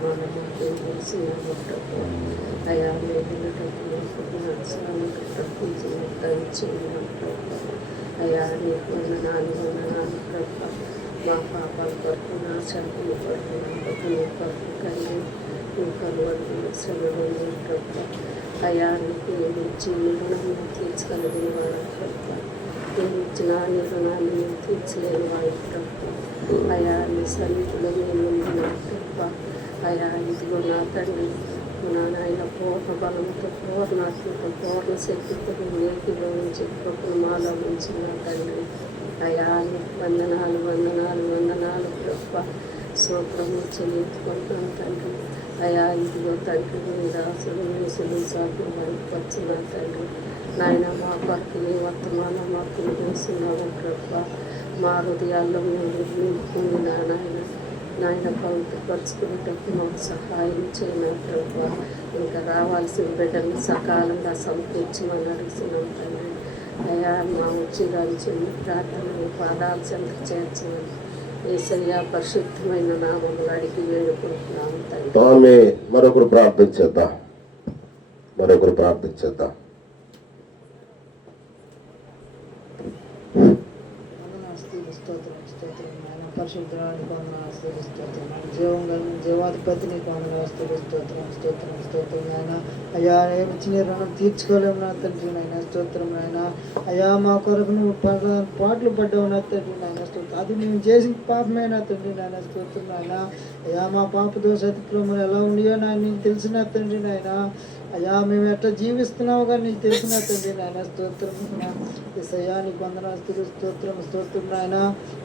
మనము తెలిసినాము ప్రభు. అయా మేలుటకు దయచేయడం ప్రభు. అయా నీకు వందనాలు ప్రభు. మా పాపాల కొరకు నా చదువు కొరకు నమ్మకం కొరకు కలిగి నీ కలువడుకున్న శ్రమలు ప్రభు. అయా నీకు ఏమిచ్చి నీ రుణాన్ని తీర్చగలిగిన వాడు ప్రభు. ఏమిచ్చినా నీ రుణాన్ని నేను తీర్చలేని వాడు ప్రభు. అయా నీ సన్నిధిలో నేను ఉండిన ప్రభు. అయా ఇదిగో నా తండ్రి నా నాయన పూర్ణ బలంతో పూర్ణాత్మక పూర్ణ శక్తితో ఏకిలో ఉంచి కృపను మాలో ఉంచి నా తండ్రి. అయా వందనాలు వందనాలు వందనాలు ప్రభు. సూత్రము చెల్లించుకుంటున్నాను తండ్రి. అయా ఇదిగో తండ్రి నీ దాసుడు మీసులు సాకు వచ్చిన తండ్రి. నాయన మా కొరకు నీ వర్తమానం మాకు వేస్తున్నాము ప్రభు. మా హృదయాల్లో మేము నింపుకుని నాయన పవిత్రపరుచుకునేటప్పుడు మాకు సహాయం చేయను ప్రభు. ఇంకా రావాల్సిన బిడ్డలు సకాలంగా సమకూర్చమని అడుగుతున్నాం తండ్రి. అయా మా ఉచిరాల్సిన ప్రార్థనలు పాదాలు చెంత చేర్చమని యేసయ్య పరిశుద్ధమైన నామములు అడిగి వేడుకుంటున్నాము తండ్రి. మరొకరు ప్రార్థించేద్దాం. పరిశుద్ధానికి వందనాలు స్తోత్రం. జీవాధిపతిని వందనాలు స్తోత్రం నాయన. అయ్యా ఏమిచ్చిన రుణం తీర్చుకోలేము నా తండ్రి నాయన. స్తోత్రం నాయన. అయ్యా మా కొరకు నువ్వు పాటలు పడ్డావు నా తండ్రి నాయన. స్తోత్రం. అది మేము చేసిన పాపమే నా తండ్రి నాయన. స్తోత్రం నాయన. అయ్యా మా పాప దోష అతిక్రమలు ఎలా ఉన్నాయో నాయన నీకు తెలిసిన తండ్రి నాయన. అయ్యా మేము ఎట్లా జీవిస్తున్నావు కానీ నీకు తెలిసిన తండ్రి నాయన. స్తోత్రం అయ్యా నీకు వందనాలు స్తోత్రం నాయన.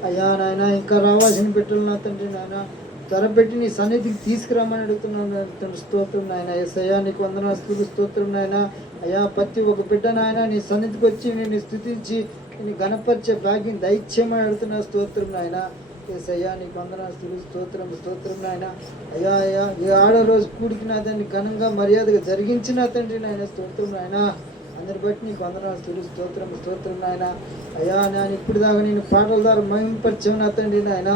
అయ్యా నాయన ఇంకా రావాల్సిన బిడ్డలు నా తండ్రి నాయన త్వరపెట్టి నీ సన్నిధికి తీసుకురామని అడుగుతున్నాను తండ్రి. స్తోత్రం నాయన. అయ్యా నీకు వందనాలు స్తోత్రం నాయన. అయ్యా ప్రతి ఒక బిడ్డ నాయన నీ సన్నిధికి వచ్చి నేను స్తుతించి నేను గణపరిచే భాగ్యం దైత్యమని అడుగుతున్నా. స్తోత్రం నాయన. అయ్యా నీకు వందనాలు స్తోత్రం నాయన. అయ్యా ఈ ఆడో రోజు కూడికి నా దాన్ని ఘనంగా మర్యాదగా జరిగించిన తండ్రి నాయన. స్తోత్రం నాయన. అందరి బట్టి నీకు వందనాలు స్తోత్రం నాయన. అయ్యా నేను ఇప్పుడు దాకా నేను పాటల ద్వారా మహింపరిచావు నా తండ్రి నాయన.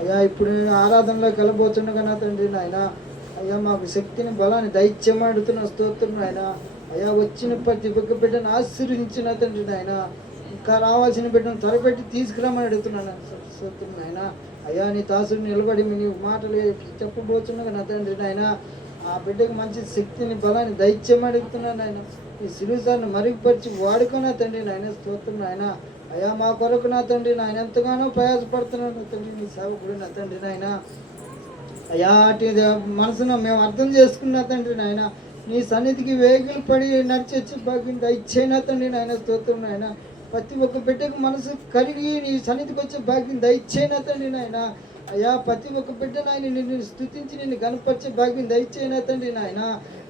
అయ్యా ఇప్పుడు నేను ఆరాధనలోకి వెళ్ళబోతుండగా నా తండ్రి నాయన. అయ్యా మాకు శక్తిని బలాన్ని దైత్యమాడుతున్న స్తోత్రం నాయన. అయ్యా వచ్చిన ప్రతి ఒక్క బిడ్డను ఆశీర్వదించిన తండ్రి నాయన. ఇంకా రావాల్సిన బిడ్డను త్వరపెట్టి తీసుకురామని అడుగుతున్నాను స్తోత్రం నాయన. అయ్యా నీ దాసుడు నిలబడి నీ మాటలు చెప్పబోతుండగా నా తండ్రి నాయన. ఆ బిడ్డకు మంచి శక్తిని బలాన్ని దైత్యం అడుగుతున్నాను నాయన. ఈ సిలుసాన్ని మరుగుపరిచి వాడుకున్నా తండ్రి నాయన. స్తోత్రం నాయన. అయ్యా మా కొరకు నా తండ్రి నాయన ఎంతగానో ప్రయాసపడుతున్నాను నా తండ్రి నీ సేవకుడు నా తండ్రి నాయన. అయ్యా అటు మనసును మేము అర్థం చేసుకున్నా తండ్రి నాయన. నీ సన్నిధికి వేగులు పడి నడిచొచ్చి భాగ్యం దయచేనా తండ్రి నాయన. స్తోత్రం నాయన. ప్రతి ఒక్క బిడ్డకు మనసు కరిగి నీ సన్నిధికి వచ్చే భాగ్యం దయచేనా తండ్రి నాయన. అయ్యా ప్రతి ఒక్క బిడ్డ నాయన నిన్ను స్తుతించి నిన్ను కనపరిచే భాగ్యం దయచేనా తండ్రి నాయన.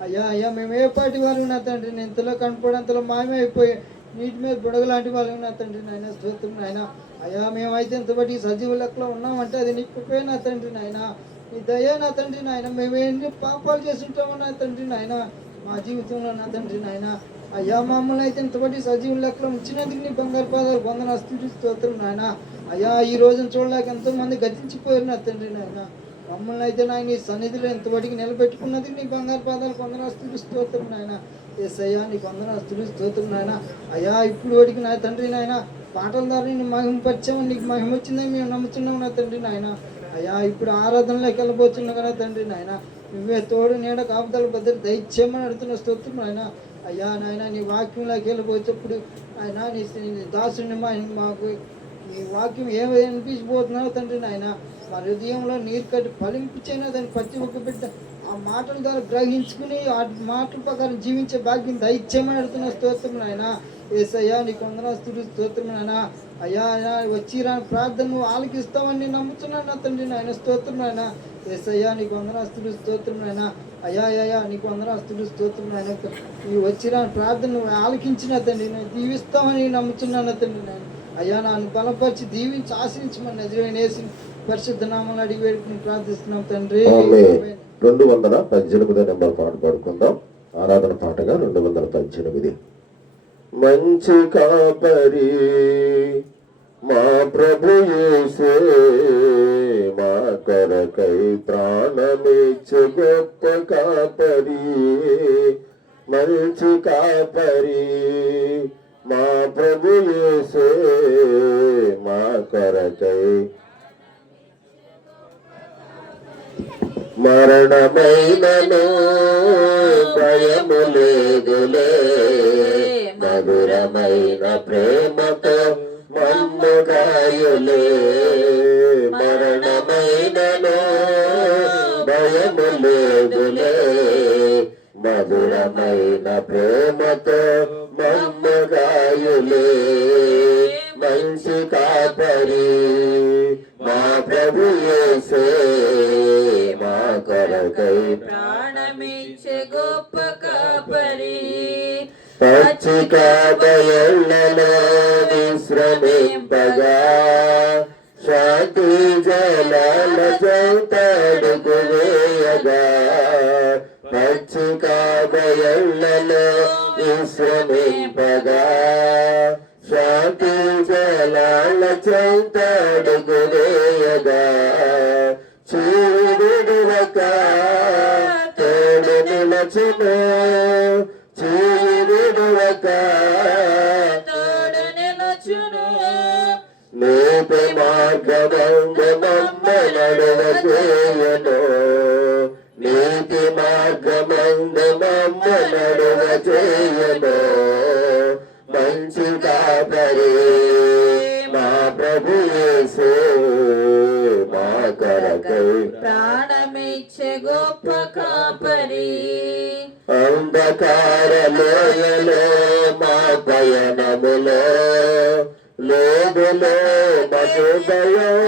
అయ్యా మేము ఏ పాటి వాళ్ళు నా తండ్రి నేను ఇంతలో కనపడంతలో మాయమైపోయి నీటి మీద బుడగలాంటి వాళ్ళు నా తండ్రి నాయన. స్తోత్రం నాయన. అయ్యా మేమైతే ఇంతబట్టి సజీవ లెక్కలో ఉన్నామంటే అది నీ కృపే నా తండ్రి నాయన. నీ దయ నా తండ్రి నాయన. మేము ఎన్ని పాపాలు చేస్తుంటామో నా తండ్రి నాయన మా జీవితంలో నా తండ్రి నాయన. అయ్యా మమ్మల్ని అయితే ఇంతబట్టి సజీవ లెక్కలో ఉంచినందుకు నీ బంగారు పాదాలు వందనాలు స్తోత్రం నాయన. అయ్యా ఈ రోజున చూడలేక ఎంతోమంది గతించిపోయారు నా తండ్రి నాయన. మమ్మల్ని అయితే నాయన నీ సన్నిధిలో ఇంతబడికి నిలబెట్టుకున్నది నీ బంగారు పాదాలు వందనాలు స్తోత్రం నాయన. అయ్యా నీకు వందనాలు స్తోత్రం నాయన. అయ్యా ఇప్పుడు వాడికి నా తండ్రి నాయన పాటల ద్వారా నేను మహిమపరిచాము. నీకు మహిమ వచ్చిందని మేము నమ్ముతున్నాము నా తండ్రి నాయన. అయ్యా ఇప్పుడు ఆరాధనలోకి వెళ్ళబోతున్నాం కదా తండ్రి నాయన. నువ్వే తోడు నీడ కాపుదల భద్రత దయచేయమని అడుగుతున్న స్తోత్రం నాయన. అయ్యా నాయన నీ వాక్యంలోకి వెళ్ళబోయేటప్పుడు ఆయన నీ దాసుని మాకు నీ వాక్యం ఏమి అనిపించిపోతున్నావు తండ్రి నాయన. మా హృదయంలో నీరు కట్టి ఫలింపించైనా దాన్ని ప్రతి ఒక్క బిడ్డ ఆ మాటల ద్వారా గ్రహించుకుని ఆ మాటల ప్రకారం జీవించే భాగ్యం దైత్యమని అడుగుతున్న స్తోత్రం నాయన. యేసయ్యా నీకు వందనాలు స్తోత్రం నాయన. అయ్యా వచ్చి రాని ప్రార్థన ఆలకిస్తామని నేను నమ్ముతున్నాను నా తండ్రి నాయన. స్తోత్రం నాయన. యేసయ్యా నీకు వందనాలు స్తోత్రం నాయన. అయ్యా నీకు వందనాలు స్తోత్రం నాయన. ఈ వచ్చి రాని ప్రార్థన ఆలకించిన తండ్రి నేను దీవిస్తామని నమ్ముతున్నాను తండ్రి నాయన. అయ్యా నన్ను బలపరిచి దీవించి ఆశ్రయించమని నజరేయుడైన యేసు పరిశుద్ధ నామములో అడిగి వేడుకుని ప్రార్థిస్తున్నాం తండ్రి. 218 నెంబర్ పాట పాడుకుందాం. ఆరాధన పాటగా 218. మంచి కాపరి మా ప్రభు యేసే మా కొరకై ప్రాణమిచ్చు గొప్ప కాపరి, మంచి కాపరి మా ప్రభు యేసే మా కొరకై మరణమైనను భయము లేదులే, మధురమైన ప్రేమతో మమ్ము గాయులే. మరణమైనను భయము లేదులే, మధురమైన ప్రేమతో మమ్ము గాయులే. మంచి కాపరి మా ప్రభు యేసే మా కొరకై ప్రాణమిచ్చే గొప్ప కాపరి, పచ్చిక బయళ్ళలో విశ్రమింపగా శాంతి జలాల చౌతడుకు వేయగా. పచ్చిక బయళ్ళలో విశ్రమింపగా శాంతి జలాల చౌతడుకు వేయగా. చీడువక తోడు నిలచును, చీడువక తోడు నిలచును. నీతి మార్గమందు మమ్మ నడువ చేయను, నీతి మార్గమందు మమ్మ నడువ చేయను. మంచి కాపరి మా ప్రభు యేసు మా కొరకై ప్రాణమిచ్చే గొప్ప కాపరి, అంధకార లోయలో మా పయనములో లేదులో మధుదయం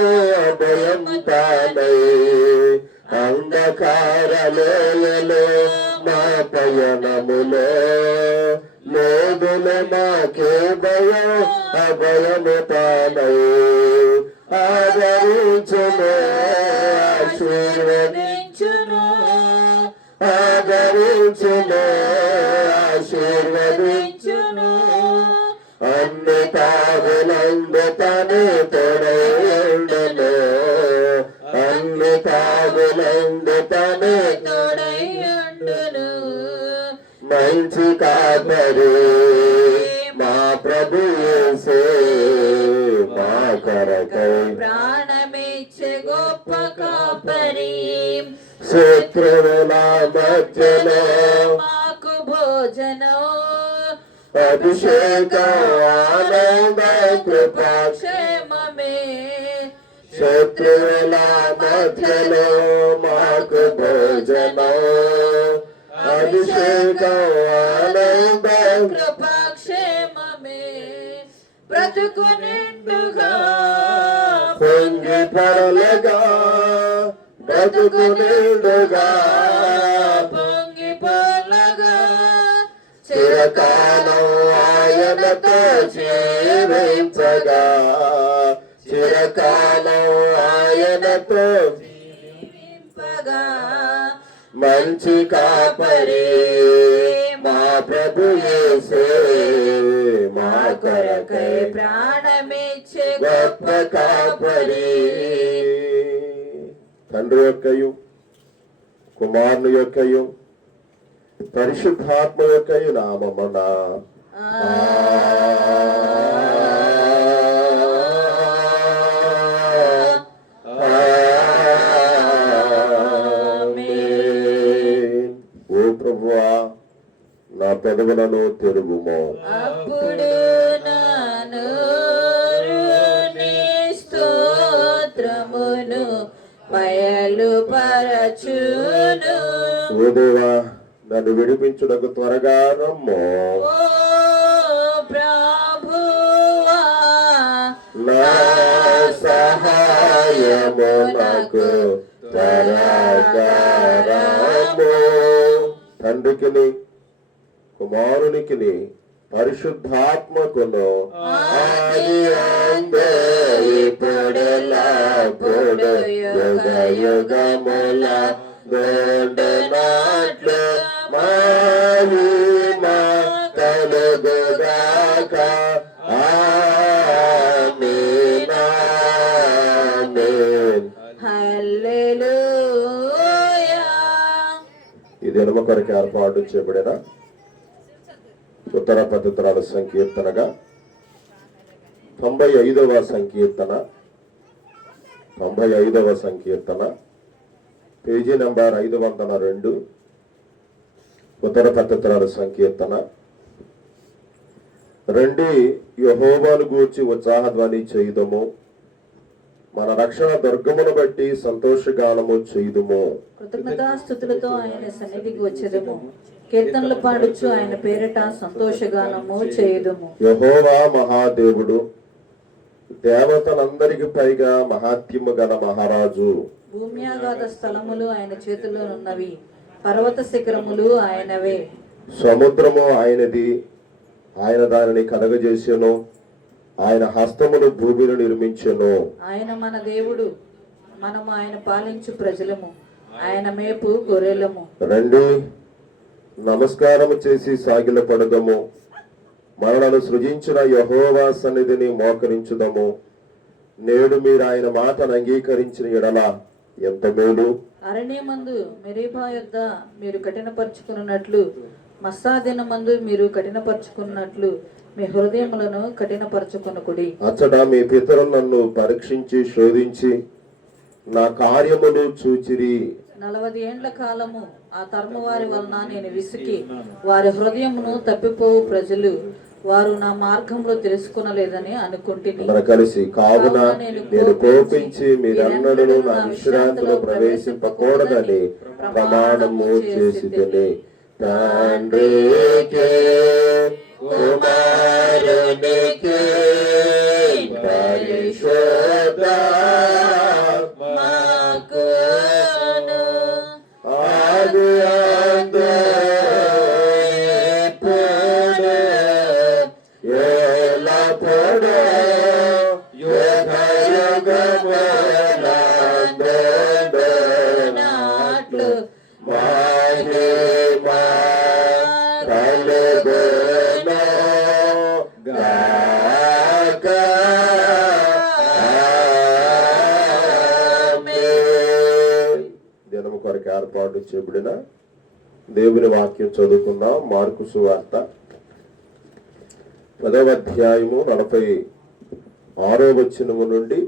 అభయం తానై. అంధకార లోయలో మా పయనములో లేదులో మాకే భయం అభయము తానై. ఆదరించును ఆశీర్వదించును, ఆదరించును ఆశీర్వదించును. అన్ని తాగులందు తనే తోడైండును, అన్ని తాగులందు తనే తోడైయుండును. మంచి కాపరి మా ప్రభు యేసే మా కొరకై ప్రాణమిచ్చే గొప్ప కాపరి, శత్రువుల మధ్యలో మాకు భోజనం అభిషేకం ఆనంద కృపాక్షేమమే. శత్రువుల మధ్యలో మాకు భోజనం అభిషేకం ఆనంద కృపాక్షేమమే. బ్రతుకు నిండుగా పొంగి పొరలుగా, బ్రతుకు నిండుగా పొంగి పొర్లగా. చిరకాలం ఆయనతో జీవించగా, చిరకాలం ఆయనతో జీవింపగా. మంచి కాపరి మా ప్రభు యేసే మా కొరకై ప్రాణమిచ్చే గొప్ప కాపరి. తండ్రి యొక్కయు కుమారుని యొక్కయు పరిశుద్ధాత్మ యొక్కయు నామమున ఓ ప్రభువా నా పెదవులను తెరుగుము, అప్పుడు నా నోరు నీ స్తోత్రమును బయలుపరచును. ఓ దేవా నన్ను విడిపించుటకు త్వరగా రమ్ము. ఓ ప్రభువా నా సహాయమునకు త్వరగా రమ్ము. తండ్రికిని కుమారునికిని పరిశుద్ధాత్మకును ఆది అందే ఇప్పుడెల్లప్పుడు యుగ యుగముల గొండునాట్లు మహిమ కలుగుగాక. ఆమేన్ ఆమేన్ హల్లెలూయా. ఈ దినము కొరకు ఏర్పాటు చేయబడిన ఉత్తర పద్ధతుల సంకీర్తనగా 95వ సంకీర్తన, 95వ సంకీర్తన, పేజీ నంబర్ 502, ఉత్తర పద్ధతుల సంకీర్తన. రండి యెహోవాను గూర్చి ఉత్సాహధ్వని చేయుదము, మన రక్షణ దుర్గమును బట్టి సంతోషగానము చేయుదుము. కృతజ్ఞతాస్తుతులతో ఆయన సన్నిధికి వచ్చేదము, కీర్తనలు పాడుచు ఆయన పేరిట సంతోషగానము చేయుదుము. యెహోవా మహాదేవుడు, దేవతలందరికి పైగా మహాత్యము గల మహారాజు. భూమ్యాగాధ స్థలములు ఆయన చేతుల్లో ఉన్నవి, పర్వత శిఖరములు ఆయనవే. సముద్రము ఆయనది, ఆయన దానిని కలగజేసెను, ఆయన హస్తములు భూమిని నిర్మించెను. ఆయన మన దేవుడు, మనము ఆయన పాలించు ప్రజలము, ఆయన మేపు గొర్రెలము. రండి నమస్కారము చేసి సాగిలపడదము, మనలను సృజించిన యెహోవా సన్నిధిని మోకరించుదము. నేడు మీరు ఆయన మాటను అంగీకరించిన ఎడల ఎంత మేలు. అరణ్యమందు మెరీబా యొద్ద మీరు కఠినపరుచుకున్నట్లు, మస్సాదినమందు మీరు కఠినపరుచుకున్నట్లు మీ హృదయములను కఠినపరచుకొనుకుడి. అచ్చట మీ పితరులు నన్ను పరీక్షించి శోధించి నా కార్యములు చూచిరి. 40 ఏండ్ల కాలము ఆ తరము వారి వలన నేను విసికి, వారి హృదయమును తప్పిపోవు ప్రజలు, వారు నా మార్గంలో తెలుసుకొనలేదని అనుకుంటుని. అందరూ కలిసి, కావున నేను కోపించి మీరన్నడూ నా విశ్రాంతిలో ప్రవేశింపకూడదని ప్రమాణము చేసితిని. తండ్రికి కుమారునికి పరిశుద్ధాత్మకును ఆది అందు ఇప్పుడు ఎల్లప్పుడూ యుగయుగములందుండునట్లు మహిమ కలుగును గాక. ఆమేన్. దినము కొరకు ఏర్పాటు చేయబడిన దేవుని వాక్యం చదువుకుందాం. మార్కు సువార్త 10వ అధ్యాయము 46వ వచనము నుండి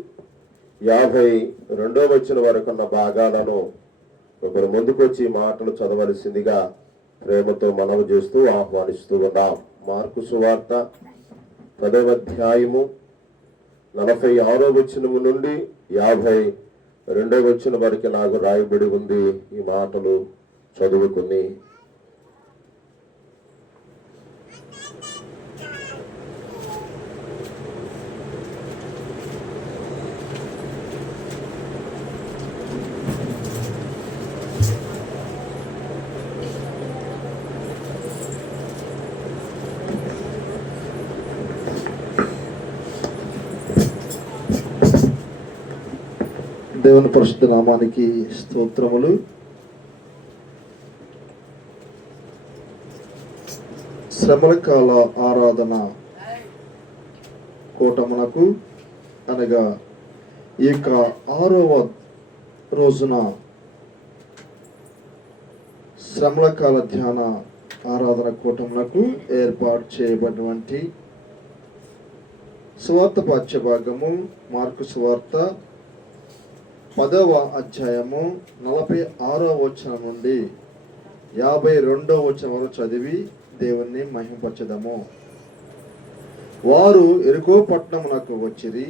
52వ వచనం వరకు ఉన్న భాగాలను ఒకరు ముందుకొచ్చి మాటలు చదవలసిందిగా ప్రేమతో మనవి చేస్తూ ఆహ్వానిస్తూ ఉన్నాం. మార్కు సువార్త 10వ అధ్యాయము 46వ వచనము నుండి 52వ వచనం వరకు నాకు రాయబడి ఉంది. ఈ మాటలు చదువుకుని దేవుని పరిశుద్ధ నామానికి స్తోత్రములు. శ్రమల కాల ఆరాధన కూటమునకు అనగా ఈ యొక్క 6వ రోజున శ్రమల కాల ధ్యాన ఆరాధన కూటమునకు ఏర్పాటు చేయబడినటువంటి సువార్త పాఠ్య భాగము మార్కు సువార్త 10వ అధ్యాయము 46వ వచనం నుండి 52వ వచనం వరకు చదివి దేవుణ్ణి మహిమపరచెదము. వారు ఎరుకో పట్టణమునకు వచ్చిరి.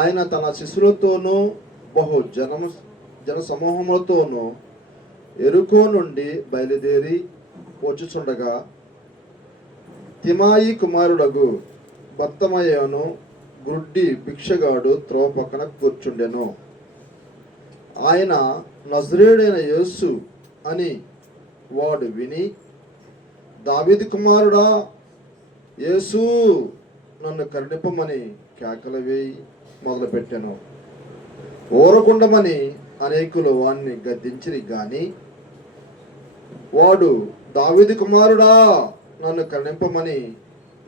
ఆయన తన శిష్యులతోనూ బహు జన సమూహములతోనూ ఎరుకో నుండి బయలుదేరి వచ్చుచుండగా తిమాయి కుమారుడగు బత్తమయ్యను గుడ్డి భిక్షగాడు త్రోవ పక్కన కూర్చుండెను. ఆయన నజరేయుడైన యేసు అని వాడు విని, దావీదు కుమారుడా యేసు నన్ను కరుణింపమని కేకలు వేయి మొదలుపెట్టాను. ఊరకుండమని అనేకులు వాణ్ణి గద్దించిరి గాని వాడు దావీదు కుమారుడా నన్ను కరుణింపమని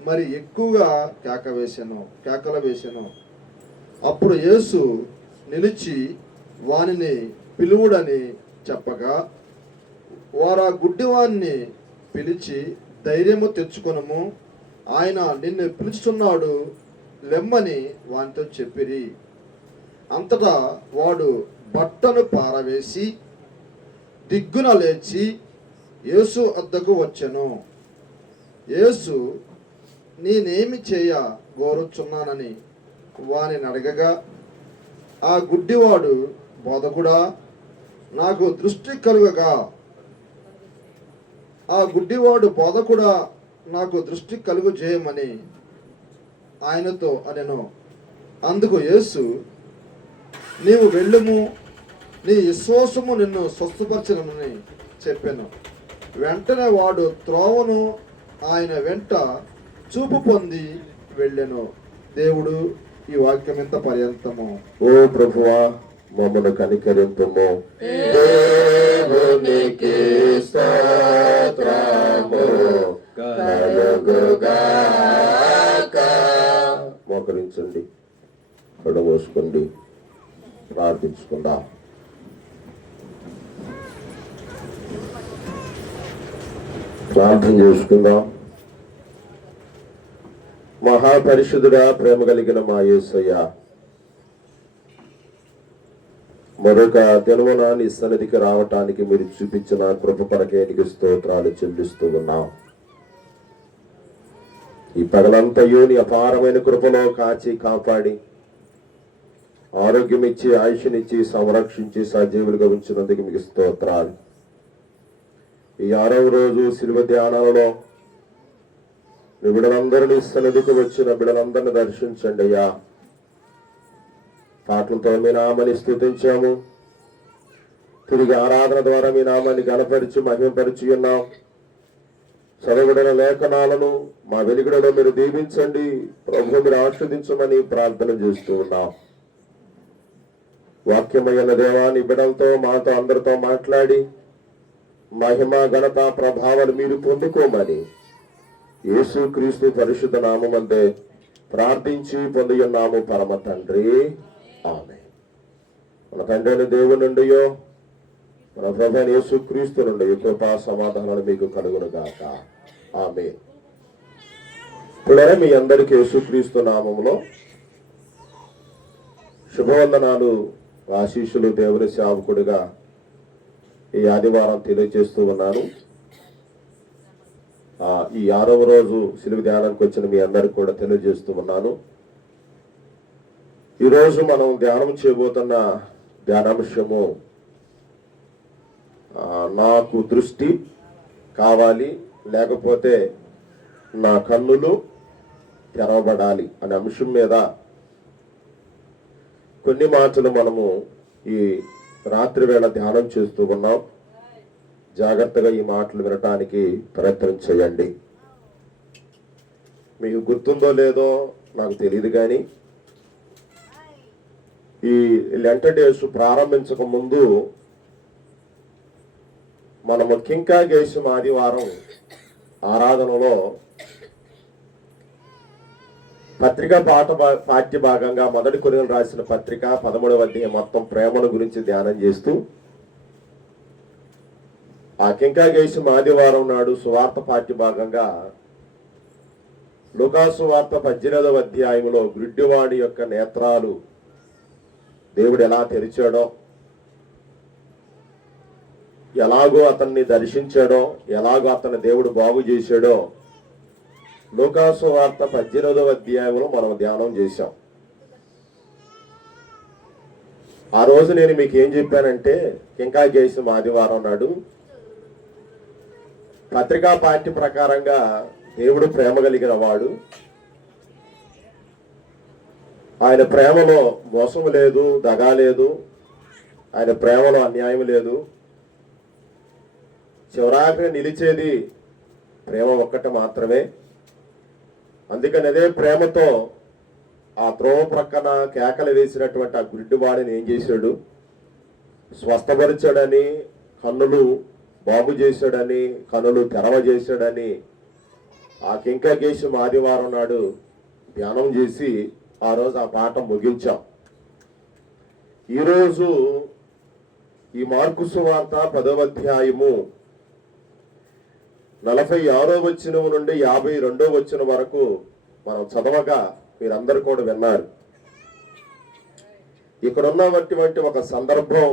మరి ఎక్కువగా కేకలు వేశాను. అప్పుడు యేసు నిలిచి వానిని పిలువుడని చెప్పగా, వారు ఆ గుడ్డివాణ్ణి పిలిచి, ధైర్యము తెచ్చుకొనుము, ఆయన నిన్ను పిలుచుతున్నాడు, లెమ్మని వానితో చెప్పిరి. అంతటా వాడు బట్టను పారవేసి దిగ్గున లేచి యేసు వద్దకు వచ్చెను. యేసు, నేనేమి చేయ కోరుచున్నానని వానిని అడగగా, ఆ గుడ్డివాడు, బోధకుడా, నాకు దృష్టి కలుగగా నాకు దృష్టి కలుగు చేయమని ఆయనతో అనెను. అందుకు యేసు, నీవు వెళ్ళుము, నీ విశ్వాసము నిన్ను స్వస్థపరచనని చెప్పాను. వెంటనే వాడు త్రోవను ఆయన వెంట చూపు పొంది వెళ్ళెను. దేవుడు ఈ వాక్యం ఎంత పర్యంతము. ఓ ప్రభువా, మమ్మను కనికరింపుము. దేవునికి స్తోత్రము కలుగుగాక. మోకరించండి, కళ్ళు మూసుకోండి, ప్రార్థించుకుందాం. ప్రార్థన చేసుకుందాం. మహాపరిశుద్ధుడా, ప్రేమ కలిగిన మా యేసయ్య, మరొక దినమున నీ సన్నిధికి రావటానికి మీరు చూపించిన కృప కొరకే నీకు స్తోత్రాలు చెల్లిస్తూ ఉన్నాం. ఈ పగలంతయు నీ అపారమైన కృపలో కాచి కాపాడి ఆరోగ్యం ఇచ్చి ఆయుష్నిచ్చి సంరక్షించి సజీవులుగా ఉంచినందుకు మీకు స్తోత్రాలు. ఈ 6వ రోజు శిలువ ధ్యానాలలో మీ బిడ్డలందరినీ సన్నిధికి వచ్చిన బిడ్డలందరినీ దర్శించండి అయ్యా. పాటలతో మీ నామాన్ని స్తుతించాము, తిరిగి ఆరాధన ద్వారా మీ నామాన్ని గణపరిచి మహిమపరిచి ఉన్నాం. చదవబడిన లేఖనాలను మా వెలుగుడలో మీరు దీవించండి ప్రభు, మీరు ఆస్వాదించమని ప్రార్థన చేస్తూ ఉన్నాం. వాక్యమైన దేవాన్ని బిడ్డలతో మాతో అందరితో మాట్లాడి మహిమ ఘనత ప్రభావాలు మీరు పొందుకోమని యేసు క్రీస్తు పరిశుద్ధ నామమందే ప్రార్థించి పొంది ఉన్నాము పరమ తండ్రి, ఆమేన్. మన తండ్రి దేవుని నుండియో మన ప్రభు యేసు క్రీస్తు నుండి కృపా సమాధానాలు మీకు కలుగును గాక, ఆమేన్. ఇప్పుడే మీ అందరికీ యేసు క్రీస్తు నామములో శుభవందనాలు, ఆశీస్సులు దేవుని సేవకుడిగా ఈ ఆదివారం తెలియజేస్తూ ఉన్నాను. ఈ 6వ రోజు శిలువ ధ్యానానికి వచ్చిన మీ అందరికి కూడా తెలియజేస్తూ ఉన్నాను. ఈరోజు మనం ధ్యానం చేయబోతున్న ధ్యానాంశము, నాకు దృష్టి కావాలి, లేకపోతే నా కన్నులు తెరవబడాలి అనే అంశం మీద కొన్ని మాటలు మనము ఈ రాత్రి వేళ ధ్యానం చేస్తూ ఉన్నాం. జాగ్రత్తగా ఈ మాటలు వినటానికి ప్రయత్నం చేయండి. మీకు గుర్తుందో లేదో నాకు తెలియదు, కానీ ఈ లెంట డేస్ ప్రారంభించక ముందు మనము కింకాగేశం ఆదివారం ఆరాధనలో పత్రికా పాఠ్య భాగంగా మొదటి కొరింథీయులకు రాసిన పత్రిక 13వ అధ్యాయం మొత్తం ప్రేమను గురించి ధ్యానం చేస్తూ, ఆ కింకాగేశం ఆదివారం నాడు సువార్త పాఠ్య భాగంగా లూకాసు వార్త 18వ అధ్యాయంలో గుడ్డివాడి యొక్క నేత్రాలు దేవుడు ఎలా తెరిచాడో, ఎలాగో అతన్ని దర్శించాడో, ఎలాగో అతన్ని దేవుడు బాగు చేశాడో లూకాసు వార్త 18వ అధ్యాయంలో మనం ధ్యానం చేశాం. ఆ రోజు నేను మీకు ఏం చెప్పానంటే, కింకాగేశం ఆదివారం నాడు పత్రికా పాఠ్య ప్రకారంగా దేవుడు ప్రేమ కలిగిన వాడు, ఆయన ప్రేమలో మోసం లేదు, దగా లేదు, ఆయన ప్రేమలో అన్యాయం లేదు, చివరాఖరి నిలిచేది ప్రేమ ఒక్కటి మాత్రమే. అందుకని అదే ప్రేమతో ఆ త్రోవ ప్రక్కన కేకలు వేసినటువంటి ఆ గుడ్డివాడిని ఏం చేశాడు? స్వస్థపరిచాడని, కన్నులు బాగు చేశాడని, కన్నులు తెరవజేశాడని ఆ కింకాగేశం ఆదివారం నాడు ధ్యానం చేసి ఆ రోజు ఆ పాఠం ముగించాం. ఈరోజు ఈ మార్కు సువార్త 10వ అధ్యాయము 46వ వచనం నుండి 52వ వచనం వరకు మనం చదవగా మీరందరూ కూడా విన్నారు. ఇక్కడ ఉన్నటువంటి ఒక సందర్భం,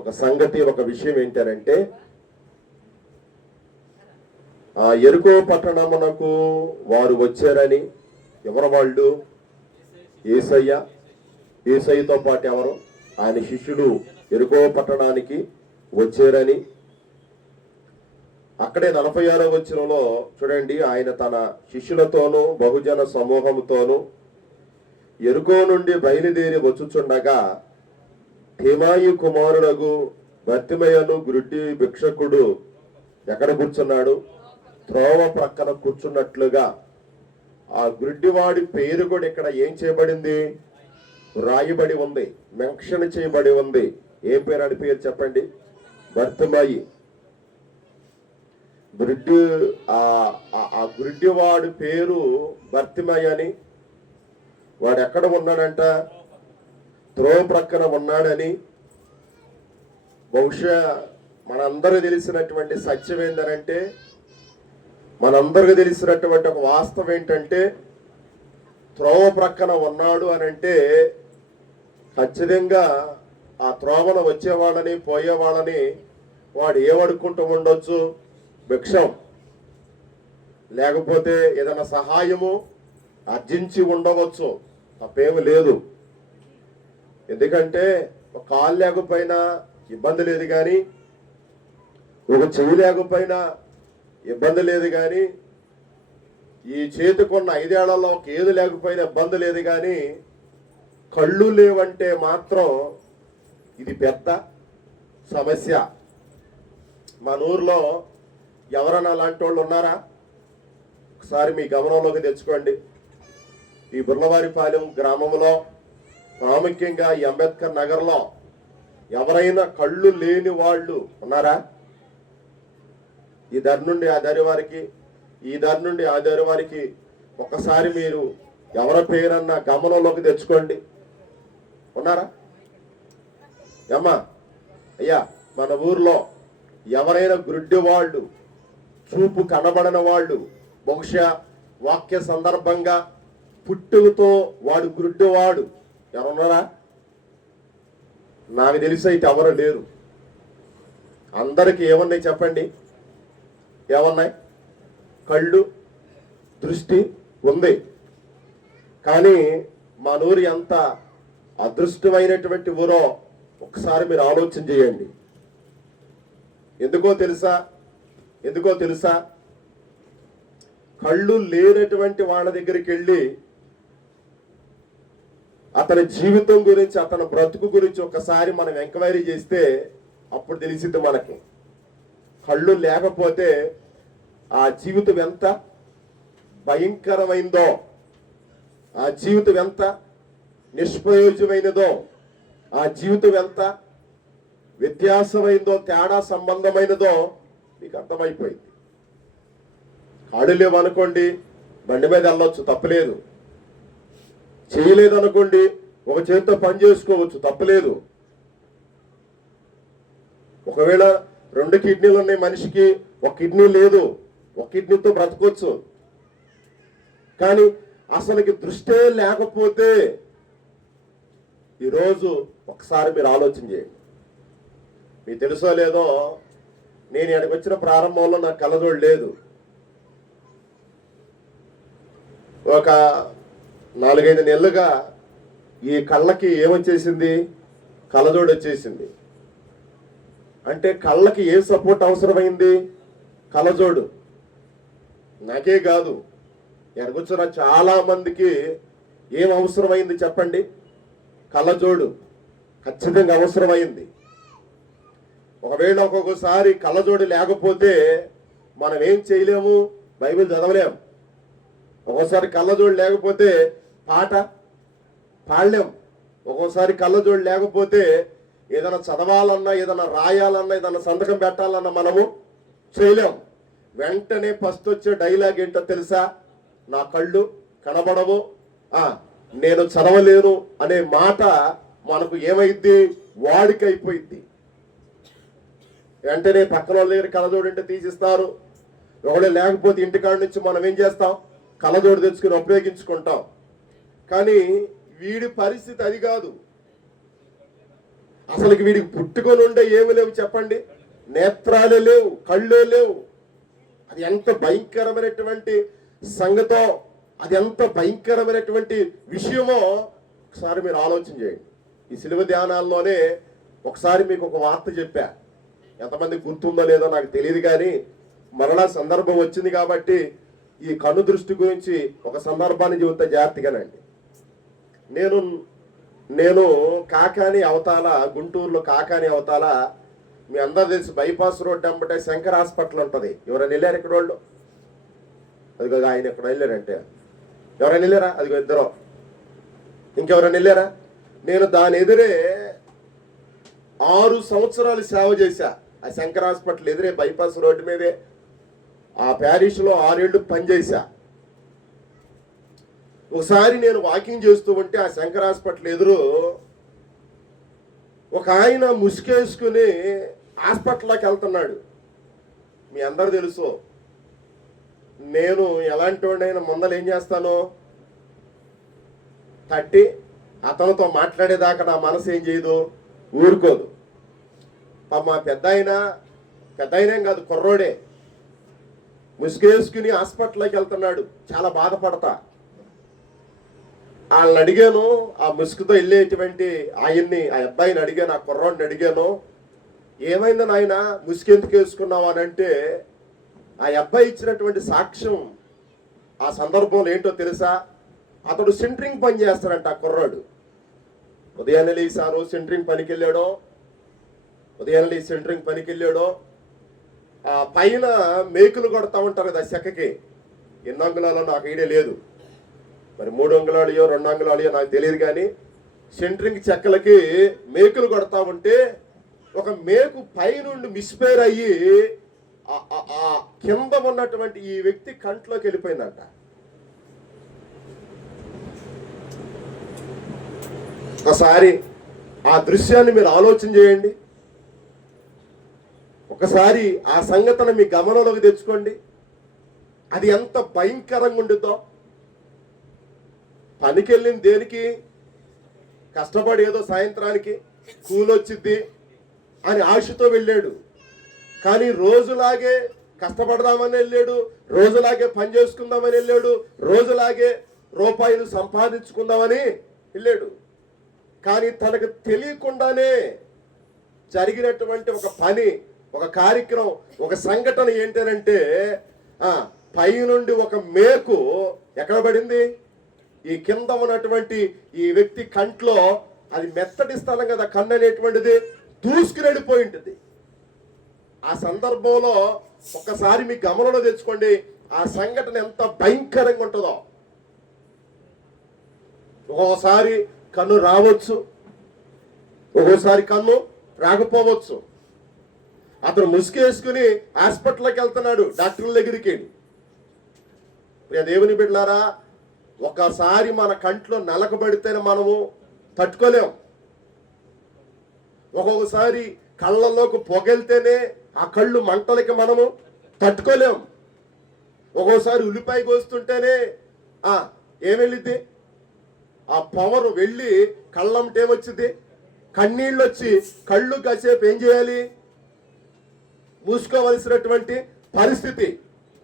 ఒక సంగతి, ఒక విషయం ఏంటంటే, ఆ యెరికో పట్టణమునకు వారు వచ్చారని. ఎవరు వాళ్ళు? యేసయ్యతో పాటు ఎవరు? ఆయన శిష్యులు యెరికో పట్టణానికి వచ్చారని. అక్కడే 46వ వచనంలో చూడండి, ఆయన తన శిష్యులతోనూ బహుజన సమూహంతోనూ యెరికో నుండి బయలుదేరి వచ్చుచుండగా తిమాయి కుమారుడగు బర్తిమయ్యను గురుడి భిక్షకుడు ఎక్కడ కూర్చున్నాడు? త్రోవ ప్రక్కన కూర్చున్నట్లుగా. ఆ గుడ్డివాడి పేరు కూడా ఇక్కడ ఏం చేయబడింది? రాయబడి ఉంది, మెన్షన్ చేయబడి ఉంది. ఏం పేరు? అని పేరు చెప్పండి. బర్తిమయి. ఆ గుడ్డివాడి పేరు బర్తిమయి అని. వాడు ఎక్కడ ఉన్నాడంట? త్రోవ ప్రక్కన ఉన్నాడని. బహుశా మనందరూ తెలిసినటువంటి సత్యం ఏంటంటే, మనందరికీ తెలిసినటువంటి ఒక వాస్తవం ఏంటంటే, త్రోవ ప్రక్కన ఉన్నాడు అని అంటే ఖచ్చితంగా ఆ త్రోవన వచ్చేవాళ్ళని పోయేవాళ్ళని వాడు ఏమడుకుంటూ ఉండొచ్చు? భిక్షం, లేకపోతే ఏదైనా సహాయము అర్జించి ఉండవచ్చు. తప్పేమి లేదు. ఎందుకంటే ఒక కాలు లేకపోయినా ఇబ్బంది లేదు, కానీ ఒక చెవి లేకపోయినా ఇబ్బంది లేదు, కానీ ఈ చేతికున్న 5 ఏళ్లలో ఒక ఏది లేకపోయినా ఇబ్బంది లేదు, కానీ కళ్ళు లేవంటే మాత్రం ఇది పెద్ద సమస్య. మన ఊర్లో ఎవరైనా అలాంటి వాళ్ళు ఉన్నారా? ఒకసారి మీ గమనంలోకి తెచ్చుకోండి. ఈ బుర్లవారిపాలెం గ్రామంలో, ప్రాముఖ్యంగా ఈ అంబేద్కర్ నగర్లో ఎవరైనా కళ్ళు లేని వాళ్ళు ఉన్నారా? ఈ దారి నుండి ఆ దారి వారికి, ఈ దారి నుండి ఆ దారి వారికి ఒక్కసారి మీరు ఎవరి పేరన్నా గమనంలోకి తెచ్చుకోండి. ఉన్నారా? అమ్మా, అయ్యా, మన ఊర్లో ఎవరైనా గుడ్డి వాళ్ళు, చూపు కనబడని వాళ్ళు, బహుశా వాక్య సందర్భంగా పుట్టుకతో వాడు గుడ్డివాడు ఎవరున్నారా? నాకు తెలిసి అయితే ఎవరు లేరు. అందరికి ఏమన్నాయి చెప్పండి? ఏమన్నాయి? కళ్ళు, దృష్టి ఉంది. కానీ మా ఊరు ఎంత అదృష్టమైనటువంటి ఊరో ఒకసారి మీరు ఆలోచన చేయండి. ఎందుకో తెలుసా? కళ్ళు లేనటువంటి వాళ్ళ దగ్గరికి వెళ్ళి అతని జీవితం గురించి, అతని బ్రతుకు గురించి ఒకసారి మనం ఎంక్వైరీ చేస్తే అప్పుడు తెలిసింది మనకి. కళ్ళు లేకపోతే ఆ జీవితం ఎంత భయంకరమైందో, ఆ జీవితం ఎంత నిష్ప్రయోజమైనదో, ఆ జీవితం ఎంత వ్యత్యాసమైందో, తేడా సంబంధమైనదో మీకు అర్థమైపోయింది. కాళ్ళు లేవనుకోండి, బండి మీద వెళ్ళొచ్చు, తప్పలేదు. చేయలేదనుకోండి, ఒక చేతితో పని చేసుకోవచ్చు, తప్పలేదు. ఒకవేళ 2 కిడ్నీలు ఉన్నాయి మనిషికి, 1 కిడ్నీ లేదు, 1 కిడ్నీతో బ్రతకొచ్చు. కానీ అసలుకి దృష్టే లేకపోతే ఈరోజు ఒకసారి మీరు ఆలోచన చేయండి. మీకు తెలుసో లేదో, నేను ఇక్కడికి వచ్చిన ప్రారంభంలో నాకు కళ్ళజోడు లేదు. ఒక 4-5 నెలలుగా ఈ కళ్ళకి ఏమొచ్చేసింది? కళ్ళజోడు వచ్చేసింది. అంటే కళ్ళకి ఏ సపోర్ట్ అవసరమైంది? కళ్ళజోడు. నాకే కాదు, ఎనకొచ్చిన చాలా మందికి ఏం అవసరమైంది చెప్పండి? కళ్ళజోడు ఖచ్చితంగా అవసరమైంది. ఒకవేళ ఒక్కొక్కసారి కళ్ళజోడు లేకపోతే మనం ఏం చేయలేము, బైబిల్ చదవలేం. ఒక్కోసారి కళ్ళజోడు లేకపోతే పాట పాడలేం. ఒక్కోసారి కళ్ళజోడు లేకపోతే ఏదైనా చదవాలన్నా, ఏదైనా రాయాలన్నా, ఏదైనా సంతకం పెట్టాలన్నా మనము చేయలేం. వెంటనే ఫస్ట్ వచ్చే డైలాగ్ ఏంటో తెలుసా? నా కళ్ళు కనబడవు, నేను చదవలేను అనే మాట మనకు ఏమైద్ది, వాడికైపోయిద్ది. వెంటనే పక్కన వాళ్ళ దగ్గర కళ్ళజోడు అంటే తీసిస్తారు. ఒకడే లేకపోతే ఇంటికాడ నుంచి మనం ఏం చేస్తాం, కళ్ళజోడు తెచ్చుకుని ఉపయోగించుకుంటాం. కానీ వీడి పరిస్థితి అది కాదు. అసలుకి వీడికి పుట్టుకొని ఉండే ఏమి లేవు చెప్పండి, నేత్రాలే లేవు, కళ్ళే లేవు. అది ఎంత భయంకరమైనటువంటి సంగతో, అది ఎంత భయంకరమైనటువంటి విషయమో ఒకసారి మీరు ఆలోచన చేయండి. ఈ శిలువ ధ్యానాల్లోనే ఒకసారి మీకు ఒక వార్త చెప్పా, ఎంతమంది గుర్తుందో లేదో నాకు తెలియదు, కానీ మరలా సందర్భం వచ్చింది కాబట్టి ఈ కన్ను దృష్టి గురించి ఒక సందర్భాన్ని చెబుతా జాగ్రత్తగానండి. నేను కాకాని అవతాల, గుంటూరులో కాకాని అవతాల, మీ అందరూ తెలిసి బైపాస్ రోడ్ అంబటే శంకర్ హాస్పిటల్ ఉంటుంది. ఎవరైనా వెళ్ళారు ఇక్కడ వాళ్ళు? అదిగో ఆయన ఎక్కడ వెళ్ళారంటే, ఎవరైనా వెళ్ళారా? అదిగో ఇద్దరు. ఇంకెవరైనా వెళ్ళారా? నేను దాని ఎదురే 6 సంవత్సరాలు సేవ చేశా. ఆ శంకర్ హాస్పిటల్ ఎదురే బైపాస్ రోడ్డు మీదే ఆ ప్యారిష్లో 6 ఏళ్ళు పనిచేశా. ఒకసారి నేను వాకింగ్ చేస్తూ ఉంటే ఆ శంకర్ హాస్పిటల్ ఎదురు ఒక ఆయన ముసుకేసుకుని హాస్పిటల్లోకి వెళ్తున్నాడు. మీ అందరు తెలుసు, నేను ఎలాంటి వాడినైనా ముందలు ఏం చేస్తాను, తట్టి అతనితో మాట్లాడేదాకా నా మనసు ఏం చేయదు, ఊరుకోదు. మా పెద్ద అయినా కాదు, కుర్రోడే ముసుగేసుకుని హాస్పిటల్లోకి వెళ్తున్నాడు. చాలా బాధపడతా. వాళ్ళని అడిగాను, ఆ ముసుగుతో వెళ్ళేటువంటి ఆయన్ని, ఆ అబ్బాయిని అడిగాను, ఆ కుర్రోడిని అడిగాను, ఏమైంది నాయన ముసుగెందుకు వేసుకున్నావు అని అంటే, ఆ అబ్బాయి ఇచ్చినటువంటి సాక్ష్యం ఆ సందర్భంలో ఏంటో తెలుసా? అతడు సెంటరింగ్ పని చేస్తాడంట. ఆ కుర్రాడు ఉదయాన్నే లేసారు, సెంటరింగ్ పనికి వెళ్ళాడో, సెంటరింగ్ పనికి వెళ్ళాడో, ఆ పైన మేకులు కొడతా ఉంటారు కదా చెక్కకి. ఎన్ని అంగుళాలో నాకు ఐడియా లేదు, మరి 3 అంగుళాలయో 2 అంగుళాలయో నాకు తెలియదు, కానీ సెంటరింగ్ చెక్కలకి మేకులు కొడతా ఉంటే ఒక మేకు పైనుండి మిస్పేర్ అయ్యి ఆ కింద ఉన్నటువంటి ఈ వ్యక్తి కంట్లోకి వెళ్ళిపోయిందంట. ఒకసారి ఆ దృశ్యాన్ని మీరు ఆలోచన చేయండి. ఒకసారి ఆ సంఘటన మీ గమనంలోకి తెచ్చుకోండి. అది ఎంత భయంకరంగా ఉండుతో. పనికి వెళ్ళింది దేనికి? కష్టపడి ఏదో సాయంత్రానికి కూలొచ్చిద్ది అని ఆశతో వెళ్ళాడు. కానీ రోజులాగే కష్టపడదామని వెళ్ళాడు, రోజులాగే పని చేసుకుందామని వెళ్ళాడు, రోజులాగే రూపాయలు సంపాదించుకుందామని వెళ్ళాడు. కానీ తనకు తెలియకుండానే జరిగినటువంటి ఒక పని, ఒక కార్యక్రమం, ఒక సంఘటన ఏంటంటే, పైనుండి ఒక మేకు ఎక్కడ పడింది? ఈ కింద ఉన్నటువంటి ఈ వ్యక్తి కంట్లో, అది మెత్తటి స్థలం కదా కన్ను అనేటువంటిది, దూసుకుని వెళ్ళిపోయి ఉంటుంది. ఆ సందర్భంలో ఒక్కసారి మీ గమనంలో తెచ్చుకోండి, ఆ సంఘటన ఎంత భయంకరంగా ఉంటుందో. ఒక్కోసారి కన్ను రావచ్చు, ఒక్కోసారి కన్ను రాకపోవచ్చు. అతను ముసుగేసుకుని హాస్పిటల్కి వెళ్తున్నాడు, డాక్టర్ల దగ్గరికి. దేవుని బిడ్డలారా, ఒకసారి మన కంట్లో నలకబడితేనే మనము తట్టుకోలేం. ఒక్కొక్కసారి కళ్ళల్లోకి పొగెళ్తేనే ఆ కళ్ళు మంటలకి మనము తట్టుకోలేం. ఒక్కోసారి ఉల్లిపాయ కోస్తుంటేనే ఏం వెళ్ళిద్ది, ఆ పవర్ వెళ్ళి కళ్ళంటే ఏమొచ్చింది, కన్నీళ్ళు వచ్చి కళ్ళు కాసేపు ఏం చేయాలి, మూసుకోవలసినటువంటి పరిస్థితి.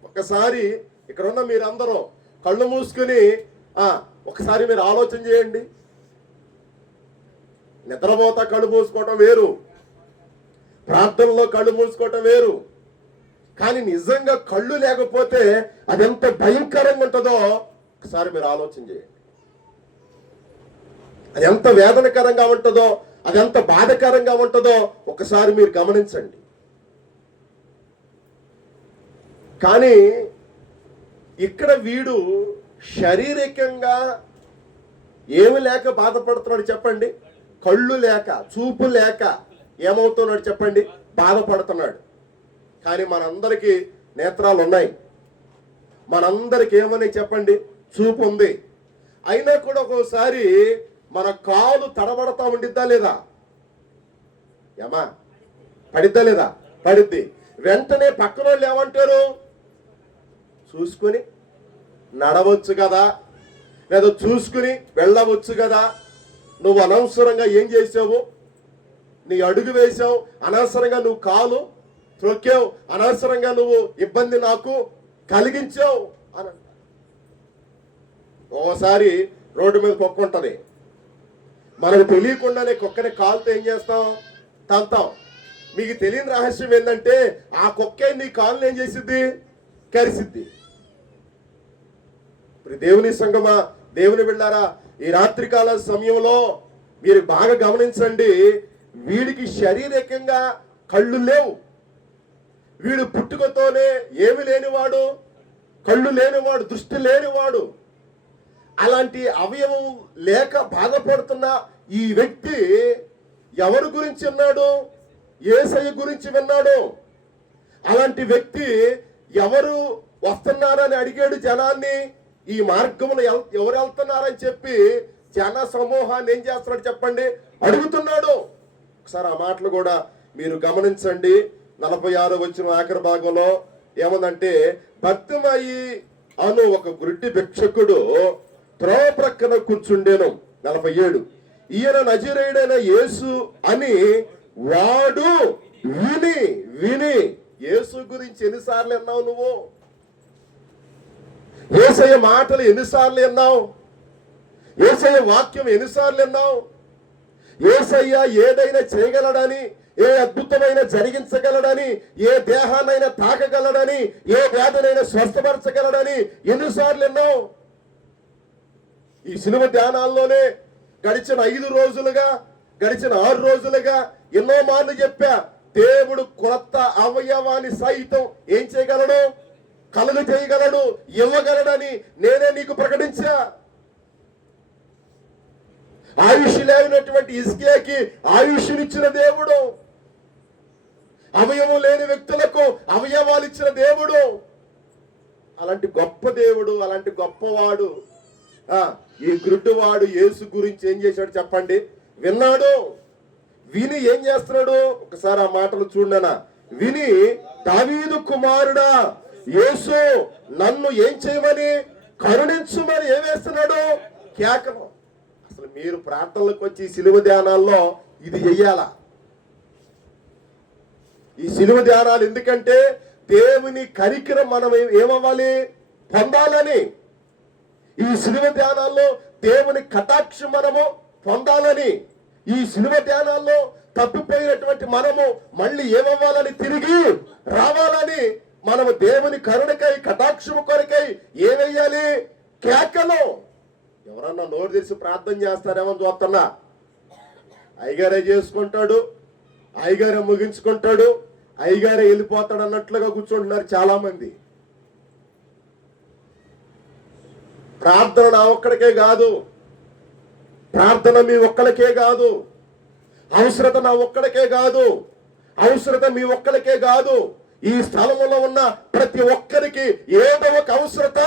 ఒకసారి ఇక్కడ ఉన్న మీరందరూ కళ్ళు మూసుకుని ఒకసారి మీరు ఆలోచన చేయండి. నిద్రపోతా కళ్ళు మూసుకోవటం వేరు, ప్రార్థనలో కళ్ళు మూసుకోవటం వేరు. కానీ నిజంగా కళ్ళు లేకపోతే అది ఎంత భయంకరంగా ఉంటుందో ఒకసారి మీరు ఆలోచన చేయండి. అది ఎంత వేదనకరంగా ఉంటుందో, అది ఎంత బాధకరంగా ఉంటుందో ఒకసారి మీరు గమనించండి. కానీ ఇక్కడ వీడు శారీరకంగా ఏమి లేక బాధపడుతున్నాడు చెప్పండి? కళ్ళు లేక, చూపు లేక ఏమవుతున్నాడు చెప్పండి? బాధపడుతున్నాడు. కానీ మనందరికీ నేత్రాలు ఉన్నాయి, మనందరికి ఏమని చెప్పండి? చూపు ఉంది. అయినా కూడా ఒక్కోసారి మన కాలు తడబడతా ఉండిద్దా లేదా? ఏమా పడిద్దా లేదా? పడిద్ది. వెంటనే పక్కన వాళ్ళు ఏమంటారు? చూసుకుని నడవచ్చు కదా, లేదా చూసుకుని వెళ్ళవచ్చు కదా, నువ్వు అనవసరంగా ఏం చేసావు, నీ అడుగు వేసావు, అనవసరంగా నువ్వు కాలు త్రొక్కావు, అనవసరంగా నువ్వు ఇబ్బంది నాకు కలిగించావు అని. ఓసారి రోడ్డు మీద కుక్క ఉంటుంది, మనకు తెలియకుండానే కుక్కని కాలుతో ఏం చేస్తాం? తంతాం. మీకు తెలియని రహస్యం ఏంటంటే ఆ కుక్కే నీ కాలుని ఏం చేసిద్ది? కరిసిద్ది. ఇప్పుడు దేవుని సంగమా, దేవుని బిడ్డారా, ఈ రాత్రికాల సమయంలో మీరు బాగా గమనించండి. వీడికి శారీరకంగా కళ్ళు లేవు, వీడు పుట్టుకతోనే ఏమి లేనివాడు, కళ్ళు లేనివాడు, దృష్టి లేనివాడు. అలాంటి అవయవం లేక బాధపడుతున్న ఈ వ్యక్తి ఎవరి గురించి విన్నాడు? యేసయ్య గురించి విన్నాడు. అలాంటి వ్యక్తి ఎవరు వస్తున్నారని అడిగాడు జనాన్ని. ఈ మార్గంలో ఎవరు వెళ్తున్నారని చెప్పి జన సమూహాన్ని ఏం చేస్తున్నాడు చెప్పండి? అడుగుతున్నాడు. ఒకసారి ఆ మాటలు కూడా మీరు గమనించండి. 46 వచ్చిన ఆఖరి భాగంలో ఏమందంటే, భర్తమయి అను ఒక గుడ్డి భిక్షకుడు త్రోవ ప్రక్కన కూర్చుండేను. 47, ఈయన నజరేయుడైన యేసు అని వాడు విని విని. యేసు గురించి ఎన్నిసార్లు విన్నావు నువ్వు? యేసయ్య మాటలు ఎన్నిసార్లు విన్నావు? యేసయ్య వాక్యం ఎన్నిసార్లు విన్నావు? యేసయ్య ఏదైనా చేయగలడని, ఏ అద్భుతమైన జరిగించగలడని, ఏ దేహాన్నైనా తాకగలడని, ఏ వ్యాధినైనా స్వస్థపరచగలడని ఎన్నిసార్లు విన్నావు? ఈ సిలువ ధ్యానాల్లోనే గడిచిన 5 రోజులుగా, గడిచిన 6 రోజులుగా ఎన్నో మార్లు చెప్పా. దేవుడు కొత్త అవయవాన్ని సైతం ఏం చేయగలడు? కలుగు చేయగలడు, ఇవ్వగలడని నేనే నీకు ప్రకటించా. ఆయుష్ లేనటువంటి హిజ్కియాకి ఆయుష్నిచ్చిన దేవుడు, అవయవం లేని వ్యక్తులకు అవయవాలు ఇచ్చిన దేవుడు. అలాంటి గొప్ప దేవుడు, అలాంటి గొప్పవాడు ఈ గ్రుడ్డువాడు యేసు గురించి ఏం చేశాడు చెప్పండి? విన్నాడు. విని ఏం చేస్తున్నాడు? ఒకసారి ఆ మాటలు చూడనా. విని, దావీదు కుమారుడా యేసు, నన్ను ఏం చేయమని? కరుణించుమని ఏం వేస్తున్నాడు? కేకలు. అసలు మీరు ప్రార్థనలకు వచ్చి సిలువ ధ్యానాల్లో ఇది చెయ్యాలా? ఈ సిలువ ధ్యానాలు ఎందుకంటే దేవుని కనికరం మనం ఏమవ్వాలి? పొందాలని. ఈ సిలువ ధ్యానాల్లో దేవుని కటాక్షం మనము పొందాలని. ఈ సిలువ ధ్యానాల్లో తప్పిపోయినటువంటి మనము మళ్ళీ ఏమవ్వాలని? తిరిగి రావాలని. మనము దేవుని కరుణకై, కటాక్షము కొరకై ఏమయ్యాలి? కేకలు. ఎవరన్నా నోరు తెరిచి ప్రార్థన చేస్తారేమో చూస్తున్నా. అయ్యగారే చేసుకుంటాడు, అయ్యగారే ముగించుకుంటాడు, అయ్యగారే వెళ్ళిపోతాడు అన్నట్లుగా కూర్చుంటున్నారు చాలా మంది. ప్రార్థన నా ఒక్కడికే కాదు, ప్రార్థన మీ ఒక్కడికే కాదు, అవసరత నా ఒక్కడికే కాదు, అవసరత మీ ఒక్కడికే కాదు. ఈ స్థలంలో ఉన్న ప్రతి ఒక్కరికి ఏదో ఒక అవసరత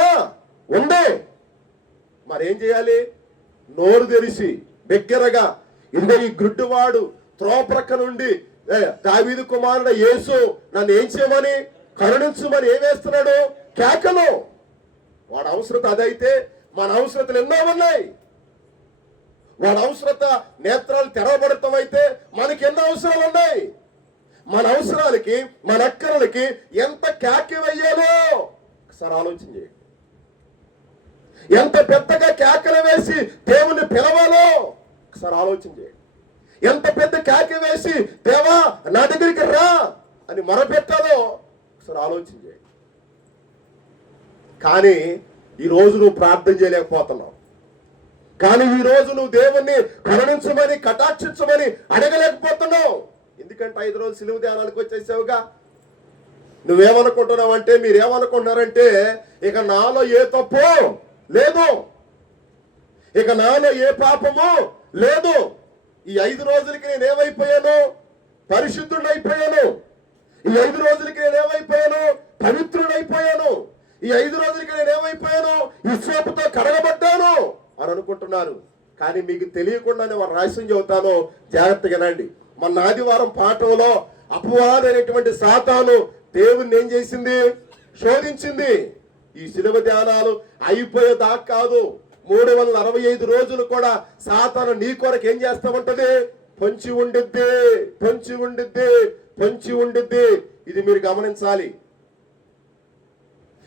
ఉంది. మరేం చేయాలి? నోరు తెరిచి బిగ్గరగా, ఇందే ఈ గుడ్డివాడు త్రోవ ప్రక్క నుండి దావీదు కుమారుడు యేసు, నన్ను ఏం చేయమని? కరుణించుమని ఏం వేస్తున్నాడు? కేకలు. వాడు అవసరత అదైతే మన అవసరతలు ఎన్నో ఉన్నాయి. వాడి అవసరత నేత్రాలు తెరవబడటం అయితే మనకి ఎన్నో అవసరాలు ఉన్నాయి. మన అవసరాలకి, మన అక్కరలకి ఎంత కేక వేయాలో ఒకసారి ఆలోచన చేయండి. ఎంత పెద్దగా కేకలు వేసి దేవుని పిలవాలో ఒకసారి ఆలోచన చేయండి. ఎంత పెద్ద కేక వేసి దేవా నా దగ్గరికి రా అని మొరపెట్టాలో ఒకసారి ఆలోచన చేయండి. కానీ ఈరోజు నువ్వు ప్రార్థన చేయలేకపోతున్నావు. కానీ ఈ రోజు నువ్వు దేవుణ్ణి కరుణించమని, కటాక్షించమని అడగలేకపోతున్నావు. ఎందుకంటే 5 రోజులు సిలువ ధ్యానాలకు వచ్చేసావుగా. నువ్వేమనుకుంటున్నావు అంటే, మీరేమనుకుంటున్నారంటే, ఇక నాలో ఏ తప్పు లేదు, ఇక నాలో ఏ పాపము లేదు. ఈ 5 రోజులకి నేనేమైపోయాను? పరిశుద్ధుడు అయిపోయాను. ఈ 5 రోజులకి నేనేమైపోయాను? పవిత్రుడైపోయాను. ఈ 5 రోజులకి నేనేమైపోయాను? ఈ సోపుతో కడగబడ్డాను అని అనుకుంటున్నారు. కానీ మీకు తెలియకుండానే ఒక రహస్యం చెబుతాను, జాగ్రత్తగా వినండి. మొన్న ఆదివారం పాఠంలో అపవాది అనేటువంటి సాతాను దేవుణ్ణి ఏం చేసింది? శోధించింది. ఈ శిలువ ధ్యానాలు అయిపోయేదాకా కాదు, 365 రోజులు కూడా సాతాను నీ కొరకు ఏం చేస్తా ఉంటది? పొంచి ఉండిద్ది, పొంచి ఉండిద్ది, పొంచి ఉండిద్ది. ఇది మీరు గమనించాలి.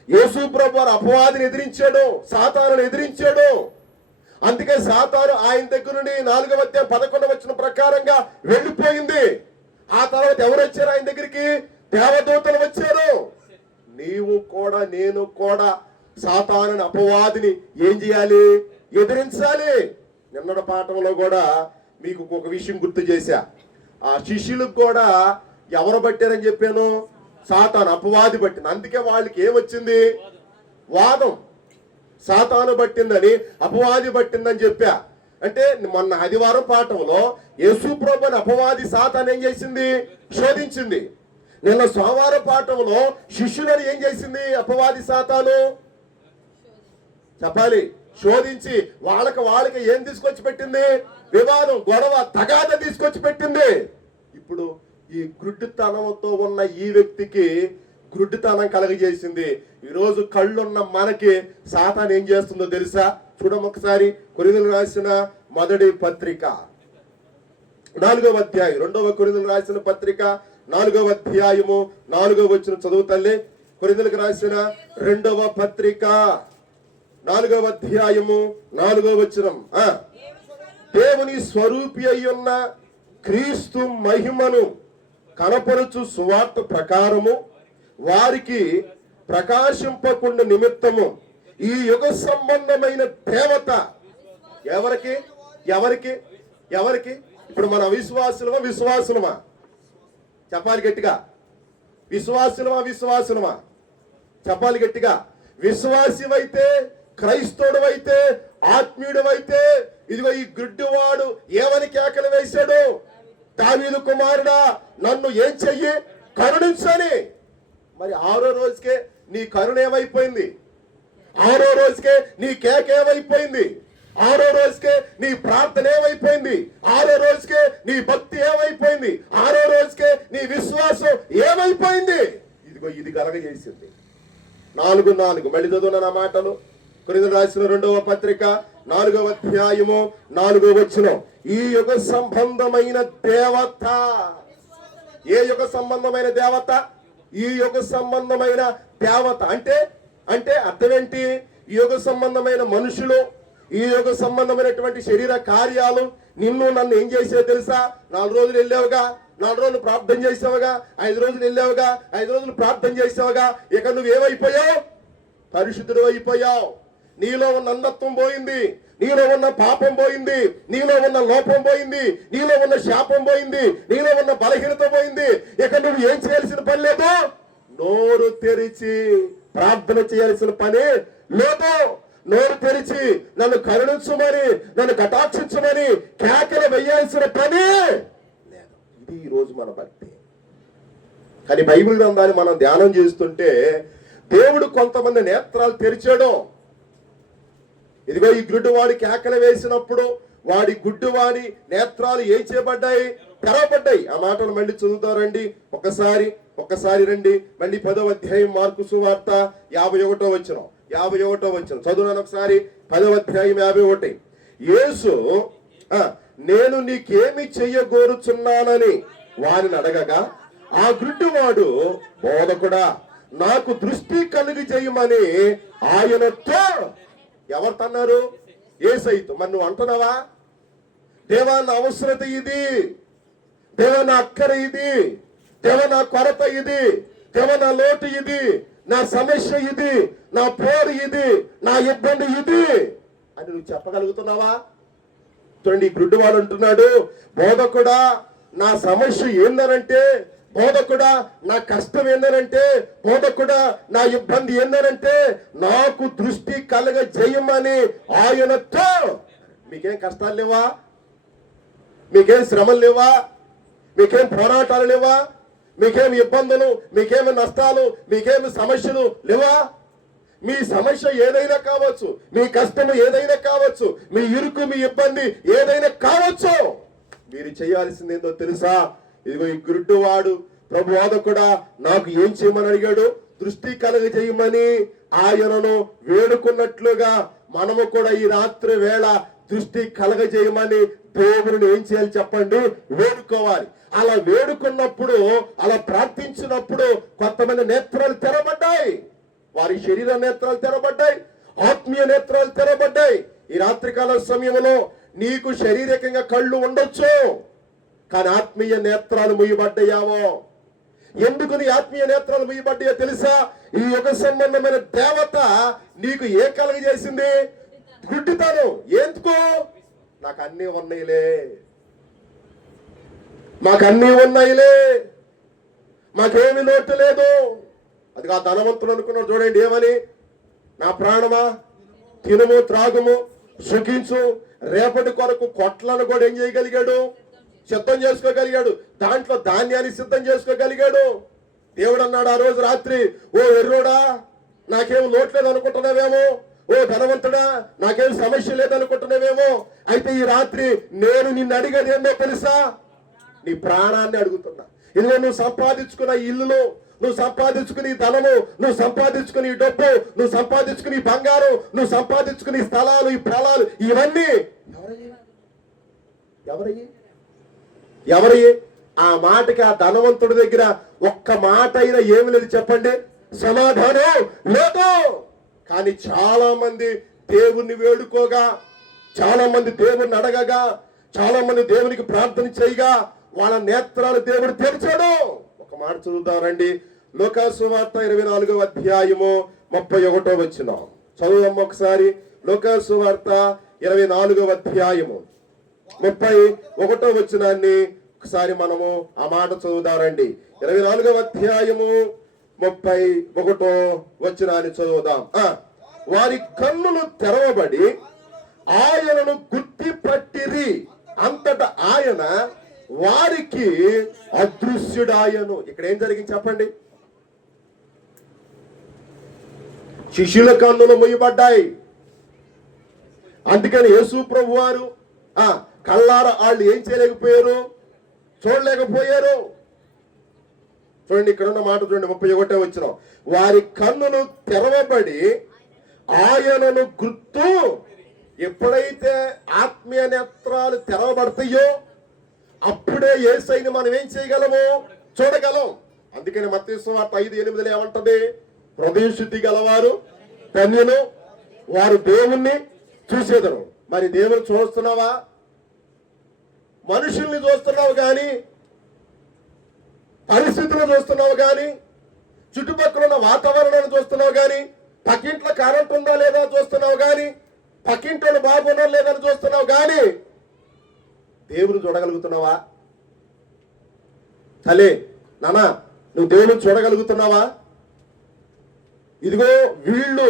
యేసు ప్రభువు అపవాదిని ఎదిరించాడు, సాతానుని ఎదిరించాడు. అందుకే సాతాను ఆయన దగ్గర నుండి 4వ అధ్యాయం 11వ వచనం ప్రకారంగా వెళ్ళిపోయింది. ఆ తర్వాత ఎవరు వచ్చారు ఆయన దగ్గరికి? దేవదూతలు వచ్చారు. నీవు కూడా నేను కూడా సాతానుని అపవాదిని ఏం చేయాలి? ఎదిరించాలి. నిన్నటి పాఠంలో కూడా మీకు ఒక విషయం గుర్తు చేశా. ఆ శిష్యులకు కూడా ఎవరు పట్టారని చెప్పాను? సాతాను, అపవాది పట్టింది. అందుకే వాళ్ళకి ఏమొచ్చింది? వాదం. సాతాను పట్టిందని, అపవాది పట్టిందని చెప్పా. అంటే మొన్న ఆదివారం పాఠంలో యేసు ప్రభువుని అపవాది సాతాను ఏం చేసింది? శోధించింది. నిన్న సోమవారం పాఠంలో శిష్యులను ఏం చేసింది అపవాది సాతాను? చెప్పాలి, శోధించి వాళ్ళకి ఏం తీసుకొచ్చి పెట్టింది? వివాదం, గొడవ, తగాద తీసుకొచ్చి పెట్టింది. ఇప్పుడు ఈ గ్రుడ్డితనంతో ఉన్న ఈ వ్యక్తికి గ్రుడ్డితనం కలగజేసింది. ఈరోజు కళ్ళున్న మనకి సాతాను ఏం చేస్తుందో తెలుసా? చూడము ఒకసారి. కొరింథీయులకు రాసిన మొదటి పత్రిక 4వ అధ్యాయం, 2వ కొరింథీయులకు రాసిన పత్రిక 4వ అధ్యాయము 4వ వచనం చదువు తల్లి. కొరింథీయులకు రాసిన 2వ పత్రిక 4వ అధ్యాయము 4వ వచనం. దేవుని స్వరూపి అయ్యున్న క్రీస్తు మహిమను కనపరుచు సువార్త ప్రకారము వారికి ప్రకాశింపకుండా నిమిత్తము ఈ యుగ సంబంధమైన దేవత ఎవరికి ఎవరికి ఎవరికి? ఇప్పుడు మన విశ్వాసులమా? చెప్పాలి గట్టిగా. విశ్వాసులమా? చెప్పాలి గట్టిగా. విశ్వాసివైతే, క్రైస్తవుడవైతే, ఆత్మీయుడవైతే, ఇదిగో ఈ గుడ్డివాడు ఏమని కేకలు వేశాడు? దావీదు కుమారుడా, నన్ను ఏం చెయ్యి? కరుణించని. మరి 6వ రోజుకే నీ కరుణ ఏమైపోయింది? 6వ రోజుకే నీ కేక ఏమైపోయింది? 6వ రోజుకే నీ ప్రార్థన ఏమైపోయింది? 6వ రోజుకే నీ భక్తి ఏమైపోయింది? 6వ రోజుకే నీ విశ్వాసం ఏమైపోయింది? ఇదిగో ఇది కలగజేసింది. 4:4 మళ్ళీ చదువున నా మాటలు. కొరింథీయులకు రాసిన 2వ పత్రిక 4వ అధ్యాయము 4వ వచనం. ఈ యుగ సంబంధమైన దేవత. ఏ యుగ సంబంధమైన దేవత? ఈ యుగ సంబంధమైన దేవత అంటే అర్థం ఏంటి? ఈ యుగ సంబంధమైన మనుషులు, ఈ యుగ సంబంధమైనటువంటి శరీర కార్యాలు నిన్ను నన్ను ఏం చేసే తెలుసా? 4 రోజులు వెళ్ళావుగా, 4 రోజులు ప్రార్థన చేసావుగా, 5 రోజులు వెళ్ళావుగా, 5 రోజులు ప్రార్థన చేసావుగా, ఇక నువ్వేమైపోయావు? పరిశుద్ధుడు అయిపోయావు. నీలో ఉన్న అంధత్వం పోయింది, నీలో ఉన్న పాపం పోయింది, నీలో ఉన్న లోపం పోయింది, నీలో ఉన్న శాపం పోయింది, నీలో ఉన్న బలహీనత పోయింది. ఇక నువ్వు ఏం చేయాల్సిన పని లేదు, నోరు తెరిచి ప్రార్థన చేయాల్సిన పని లేదు. నోరు తెరిచి నన్ను కరుణించమని, నన్ను కటాక్షించమని కేకలు వేయాల్సిన పని లేదు. ఇది ఈ రోజు మన భక్తి. కానీ బైబిల్ గ్రంథాన్ని మనం ధ్యానం చేస్తుంటే దేవుడు కొంతమంది నేత్రాలు తెరిచాడు. ఇదిగో ఈ గుడ్డివాడి కేకలు వేసినప్పుడు వాడి గుడ్డివాడి నేత్రాలు ఏం చేయబడ్డాయి? తెరవబడ్డాయి. ఆ మాటలు మళ్ళీ చదువుతారండి ఒక్కసారి రండి. మళ్ళీ 10వ అధ్యాయం మార్కు సువార్త 51వ వచనం చదువునాను ఒకసారి. 10వ అధ్యాయం 51. యేసు నేను నీకేమి చెయ్యగోరుచున్నానని వారిని అడగగా ఆ గుడ్డివాడు బోధకుడా నాకు దృష్టి కలిగి చేయమని ఆయనతో ఎవరితో అన్నారు? యేసయ్యతో. మరి నువ్వు అంటున్నావా? దేవా నా అవసరత ఇది, దేవా నా అక్కర ఇది, దేవా నా కొరత ఇది, దేవా నా లోటు ఇది, నా సమస్య ఇది, నా పోరు ఇది, నా ఇబ్బంది ఇది అని నువ్వు చెప్పగలుగుతున్నావా? చూడండి, ఈ గుడ్డివాడు అంటున్నాడు, బోధకుడా నా సమస్య ఏందనంటే, బోధకుడా నా కష్టం ఏందనంటే, బోధకుడా నా ఇబ్బంది ఏందనంటే నాకు దృష్టి కలగ చేయమని ఆయనతో. మీకేం కష్టాలు లేవా? మీకేం శ్రమలు లేవా? మీకేం పోరాటాలు లేవా? మీకేమి ఇబ్బందులు, మీకేమి నష్టాలు, మీకేమి సమస్యలు లేవా? మీ సమస్య ఏదైనా కావచ్చు, మీ కష్టము ఏదైనా కావచ్చు, మీ ఇరుకు మీ ఇబ్బంది ఏదైనా కావచ్చు, మీరు చేయాల్సింది ఏందో తెలుసా? ఇదిగో ఈ గురుడ్డువాడు ప్రభు బోధకుడా నాకు ఏం చేయమని అడిగాడు? దృష్టి కలుగజేయమని ఆయనను వేడుకున్నట్లుగా మనము కూడా ఈ రాత్రి వేళ దృష్టి కలగజేయమని దేవుని ఏం చేయాలి చెప్పండి? వేడుకోవాలి. అలా వేడుకున్నప్పుడు, అలా ప్రార్థించినప్పుడు కొంతమంది నేత్రాలు తెరబడ్డాయి. వారి శరీర నేత్రాలు తెరబడ్డాయి, ఆత్మీయ నేత్రాలు తెరబడ్డాయి. ఈ రాత్రికాల సమయంలో నీకు శారీరకంగా కళ్ళు ఉండొచ్చు, కానీ ఆత్మీయ నేత్రాలు ముయ్యబడ్డాయావో? ఎందుకు నీ ఆత్మీయ నేత్రాలు ముయ్యబడ్డాయో తెలుసా? ఈ యుగ సంబంధమైన దేవత నీకు ఏ కలగజేసింది? గుడ్డితనం. ఎందుకు? నాకు అన్నీ ఉన్నాయిలే, మాకన్నీ ఉన్నాయిలే, మాకేమి లోటు లేదు. అది ఆ ధనవంతుడు అనుకున్నాడు చూడండి, ఏమని? నా ప్రాణమా తినుము త్రాగుము సుఖించు. రేపటి కొరకు కొట్లను కూడా ఏం చేయగలిగాడు? సిద్ధం చేసుకోగలిగాడు. దాంట్లో ధాన్యాన్ని సిద్ధం చేసుకోగలిగాడు. దేవుడు అన్నాడు ఆ రోజు రాత్రి, ఓ ఎర్రోడా నాకేం లోట్లేదు అనుకుంటున్నావేమో, ఓ ధనవంతుడా నాకేం సమస్య లేదనుకుంటున్నావేమో, అయితే ఈ రాత్రి నేను నిన్ను అడిగేది ఏందో తెలుసా? నీ ప్రాణాన్ని అడుగుతున్నా. ఇదిగో నువ్వు సంపాదించుకున్న ఇల్లులు, నువ్వు సంపాదించుకుని ధనము, నువ్వు సంపాదించుకుని డబ్బు, నువ్వు సంపాదించుకుని బంగారం, నువ్వు సంపాదించుకుని స్థలాలు, ఈ పొలాలు, ఇవన్నీ ఎవరయ్యి? ఆ మాటకి ఆ ధనవంతుడి దగ్గర ఒక్క మాట అయినా ఏమి లేదు చెప్పండి? సమాధానం లేదు. కానీ చాలా మంది దేవుణ్ణి వేడుకోగా, చాలా మంది దేవుణ్ణి అడగగా, చాలా మంది దేవునికి ప్రార్థన చేయగా వాళ్ళ నేత్రాలు దేవుడు తెరిచాడు. ఒక మాట చదువుతారండి, లూకా సువార్త 24వ అధ్యాయము 31వ వచనం చదువుదాం ఒకసారి. లూకా సువార్త 24వ అధ్యాయము 31వ వచనాన్ని ఒకసారి మనము ఆ మాట చదువుదారండి. 24వ అధ్యాయము 31వ వచనాన్ని చదువుదాం. వారి కన్నులు తెరవబడి ఆయనను గుర్తిపట్టిరి, అంతటా ఆయన వారికి అదృశ్యుడాయను. ఇక్కడ ఏం జరిగింది చెప్పండి? శిష్యుల కన్నులు మూయబడ్డాయి. అందుకని యేసు ప్రభు వారు కళ్ళారా వాళ్ళు ఏం చేయలేకపోయారు? చూడలేకపోయారు. చూడండి, ఇక్కడ ఉన్న మాట చూడండి, 31వ వచనం. వారి కన్నులు తెరవబడి ఆయనను గుర్తు. ఎప్పుడైతే ఆత్మీయ నేత్రాలు తెరవబడతాయో అప్పుడే యేసయ్యని మనం ఏం చేయగలము? చూడగలం. అందుకని మత్తయి సువార్త 5:8 ఏమంటది? హృదయ శుద్ధి గలవారు ధన్యులు, వారు దేవుణ్ణి చూసేదరు. మరి దేవుని చూస్తున్నావా? మనుషుల్ని చూస్తున్నావు కానీ, పరిస్థితులు చూస్తున్నావు కానీ, చుట్టుపక్కల ఉన్న వాతావరణాన్ని చూస్తున్నావు కానీ, పక్కింట్లో కరెంట్ ఉందా లేదా చూస్తున్నావు కానీ, పక్కింట్లో బాగున్నారా లేదని చూస్తున్నావు కానీ దేవుని చూడగలుగుతున్నావా? తలే నానా, నువ్వు దేవుని చూడగలుగుతున్నావా? ఇదిగో వీళ్ళు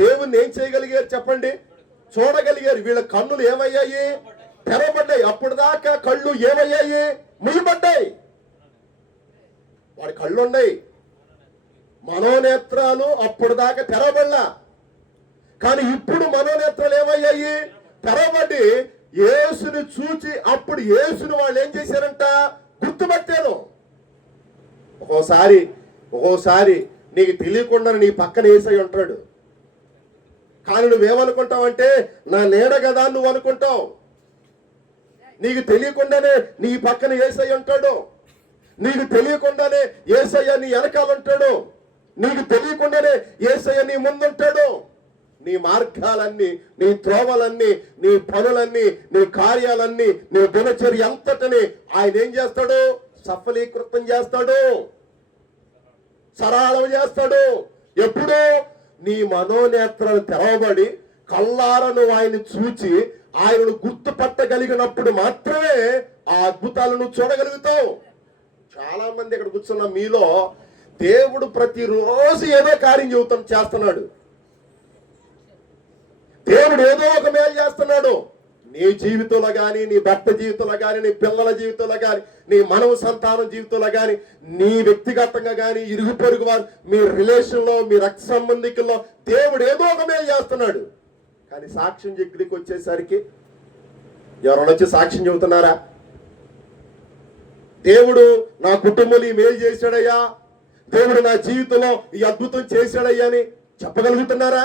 దేవుణ్ణి ఏం చేయగలిగారు చెప్పండి? చూడగలిగారు. వీళ్ళ కన్నులు ఏమయ్యాయి? తెరవబడ్డాయి. అప్పుడు దాకా కళ్ళు ఏమయ్యాయి? ముయ్యబడ్డాయి. వాడి కళ్ళు ఉన్నాయి, మనోనేత్రాలు అప్పుడు దాకా తెరవబడలా. కానీ ఇప్పుడు మనోనేత్రాలు ఏమయ్యాయి? తెరవబడి యేసుని చూచి అప్పుడు యేసుని వాళ్ళు ఏం చేశారంట? గుర్తుపట్టారు. ఒక్కోసారి నీకు తెలియకుండా నీ పక్కన యేసయ్య ఉంటాడు, కానీ నువ్వేమనుకుంటావంటే నా నీడ కదా నువ్వు అనుకుంటావు. నీకు తెలియకుండానే నీ పక్కన యేసయ్య ఉంటాడు, నీకు తెలియకుండానే యేసయ్య నీ వెనకాల ఉంటాడు, నీకు తెలియకుండానే యేసయ్య నీ ముందుంటాడు. నీ మార్గాలన్నీ, నీ త్రోవలన్నీ, నీ పనులన్నీ, నీ కార్యాలన్నీ, నీ దినచర్య అంతటిని ఆయన ఏం చేస్తాడు? సఫలీకృతం చేస్తాడు, సరళం చేస్తాడు. ఎప్పుడు? నీ మనోనేత్రాలు తెరవబడి కళ్ళారను ఆయన చూచి ఆయనను గుర్తుపట్టగలిగినప్పుడు మాత్రమే ఆ అద్భుతాలను చూడగలుగుతావు. చాలా మంది ఇక్కడ కూర్చున్న మీలో దేవుడు ప్రతిరోజు ఏదో కార్యం చేస్తున్నాడు. దేవుడు ఏదో ఒక మేలు చేస్తున్నాడు. నీ జీవితంలో కానీ, నీ భర్త జీవితంలో కానీ, నీ పిల్లల జీవితంలో కానీ, నీ మనవ సంతానం జీవితంలో కానీ, నీ వ్యక్తిగతంగా కానీ, ఇరుగు పొరుగు వారు, మీ రిలేషన్లో, మీ రక్త సంబంధికుల్లో దేవుడు ఏదో ఒక మేలు చేస్తున్నాడు. కానీ సాక్ష్యం దగ్గరికి వచ్చేసరికి ఎవరైనా వచ్చి సాక్ష్యం చెబుతున్నారా? దేవుడు నా కుటుంబంలో ఈ మేలు చేశాడయ్యా, దేవుడు నా జీవితంలో ఈ అద్భుతం చేశాడయ్యా అని చెప్పగలుగుతున్నారా?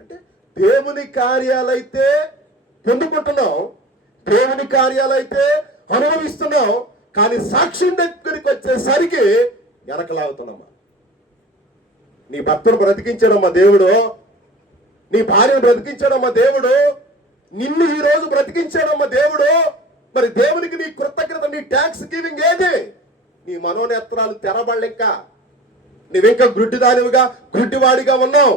అంటే దేవుని కార్యాలైతే పొందుకుంటున్నాం, దేవుని కార్యాలైతే అనుభవిస్తున్నాం, కానీ సాక్ష్యం దగ్గరికి వచ్చేసరికి వెనకలాగుతున్నామా? నీ భర్తను బ్రతికించాడమ్మా దేవుడు, నీ భార్యను బ్రతికించాడమ్మా దేవుడు, నిన్ను ఈ రోజు బ్రతికించాడమ్మా దేవుడు. మరి దేవునికి నీ కృతజ్ఞత, నీ ట్యాక్స్ గివింగ్ ఏది? నీ మనోనేత్రాలు తెరబడలేక నువ్వింకా గుడ్డివాడిగా ఉన్నావు.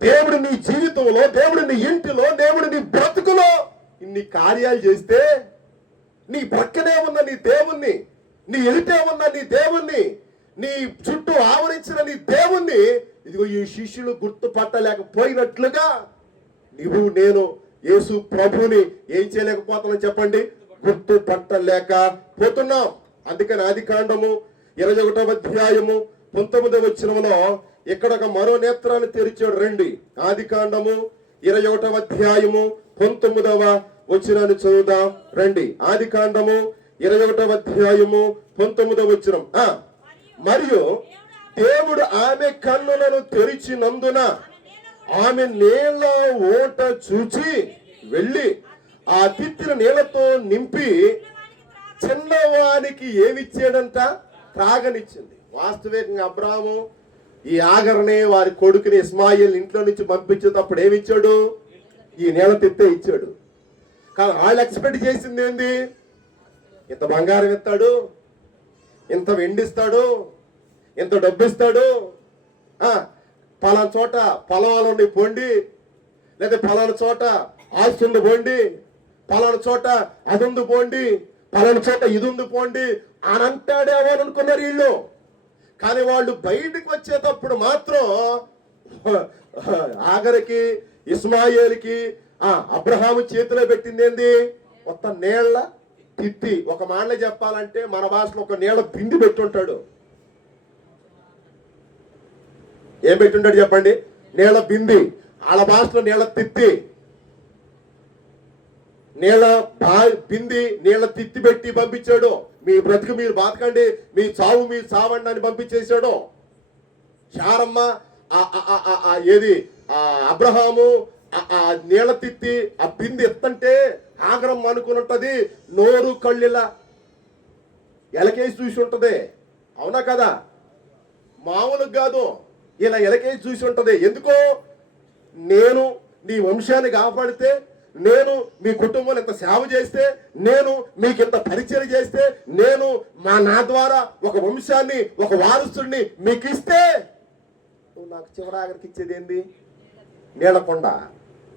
దేవుడు నీ జీవితంలో, దేవుడు నీ ఇంటిలో, దేవుడు నీ బ్రతుకులో ఇన్ని కార్యాలు చేస్తే, నీ ప్రక్కనే ఉన్న నీ దేవుణ్ణి, నీ ఎదుటే ఉన్న నీ దేవుణ్ణి, నీ చుట్టూ ఆవరించిన నీ దేవుణ్ణి ఇదిగో ఈ శిష్యులు గుర్తుపట్టలేకపోయినట్లుగా నువ్వు నేను యేసు ప్రభుని ఏం చేయలేకపోతున్నాం చెప్పండి? గుర్తుపట్టలేకపోతున్నాం. అందుకని ఆదికాండము 21వ అధ్యాయము 19వ వచనంలో ఇక్కడ ఒక మరో నేత్రాన్ని తెరిచాడు. రండి, ఆదికాండము 21వ అధ్యాయము 19వ వచనాన్ని చదువుదాం. రండి, ఆదికాండము 21వ అధ్యాయము 19వ వచనం. మరియు దేవుడు ఆమె కన్నులను తెరిచినందున ఆమె నీళ్ల ఓట చూచి వెళ్ళి ఆ తిత్తిన నీళ్లతో నింపి చిన్నవానికి ఏమిచ్చాడంట? త్రాగనిచ్చింది. వాస్తవికంగా అబ్రాహాము ఈ ఆగర్ని, వారి కొడుకుని ఇస్మాయిల్ ఇంట్లో నుంచి పంపించేటప్పుడు ఏమిచ్చాడు? ఈ నీళ్ళ తిత్తే ఇచ్చాడు. కానీ వాళ్ళు ఎక్స్పెక్ట్ చేసింది ఏంది? ఇంత బంగారం ఇస్తాడు, ఇంత వెండిస్తాడు, ఇంత డబ్బు ఇస్తాడు, పలానా చోట పొలాలు ఉండి పోండి, లేదా పలానా చోట ఆస్తి ఉంది పోండి, పలానా చోట అది ఉంది పోండి, పలానా చోట ఇది ఉంది పోండి అని అంటాడేమో అనుకున్నారు వీళ్ళు. కానీ వాళ్ళు బయటకు వచ్చేటప్పుడు మాత్రం ఆగరికి, ఇస్మాయిల్కి, అబ్రహాము చేతిలో పెట్టింది ఏంది? మొత్తం నీళ్ల తిత్తి. ఒక మాటలో చెప్పాలంటే మన భాషలో ఒక నీళ్ల బింది పెట్టుంటాడు. ఏం పెట్టుంటాడు చెప్పండి? నీళ్ల బింది. వాళ్ళ భాషలో నీళ్ల తిత్తి. బింది నీళ్ల తిత్తి పెట్టి పంపించాడు. మీ బ్రతుకు మీరు బతకండి, మీ చావు మీరు చావండి అని పంపించేశాడు. శారమ్మ ఏది అబ్రహాము ఆ నీళ్ల తిత్తి ఆ బింది ఎత్తంటే ఆగ్రహం అనుకున్నది నోరు కళ్ళిలా ఎలకేసి చూసి ఉంటది. అవునా కదా? మామూలుగా కాదు, ఇలా ఎలకేసి చూసి ఉంటది. ఎందుకో నేను నీ వంశాన్ని కాపాడితే, నేను మీ కుటుంబాన్ని ఇంత సేవ చేస్తే, నేను మీకు ఇంత పరిచయం చేస్తే, నేను నా ద్వారా ఒక వంశాన్ని, ఒక వారసుడిని మీకు ఇస్తే నువ్వు నాకు చివరాగరికి ఇచ్చేది ఏంది? నీళ్ళకొండ,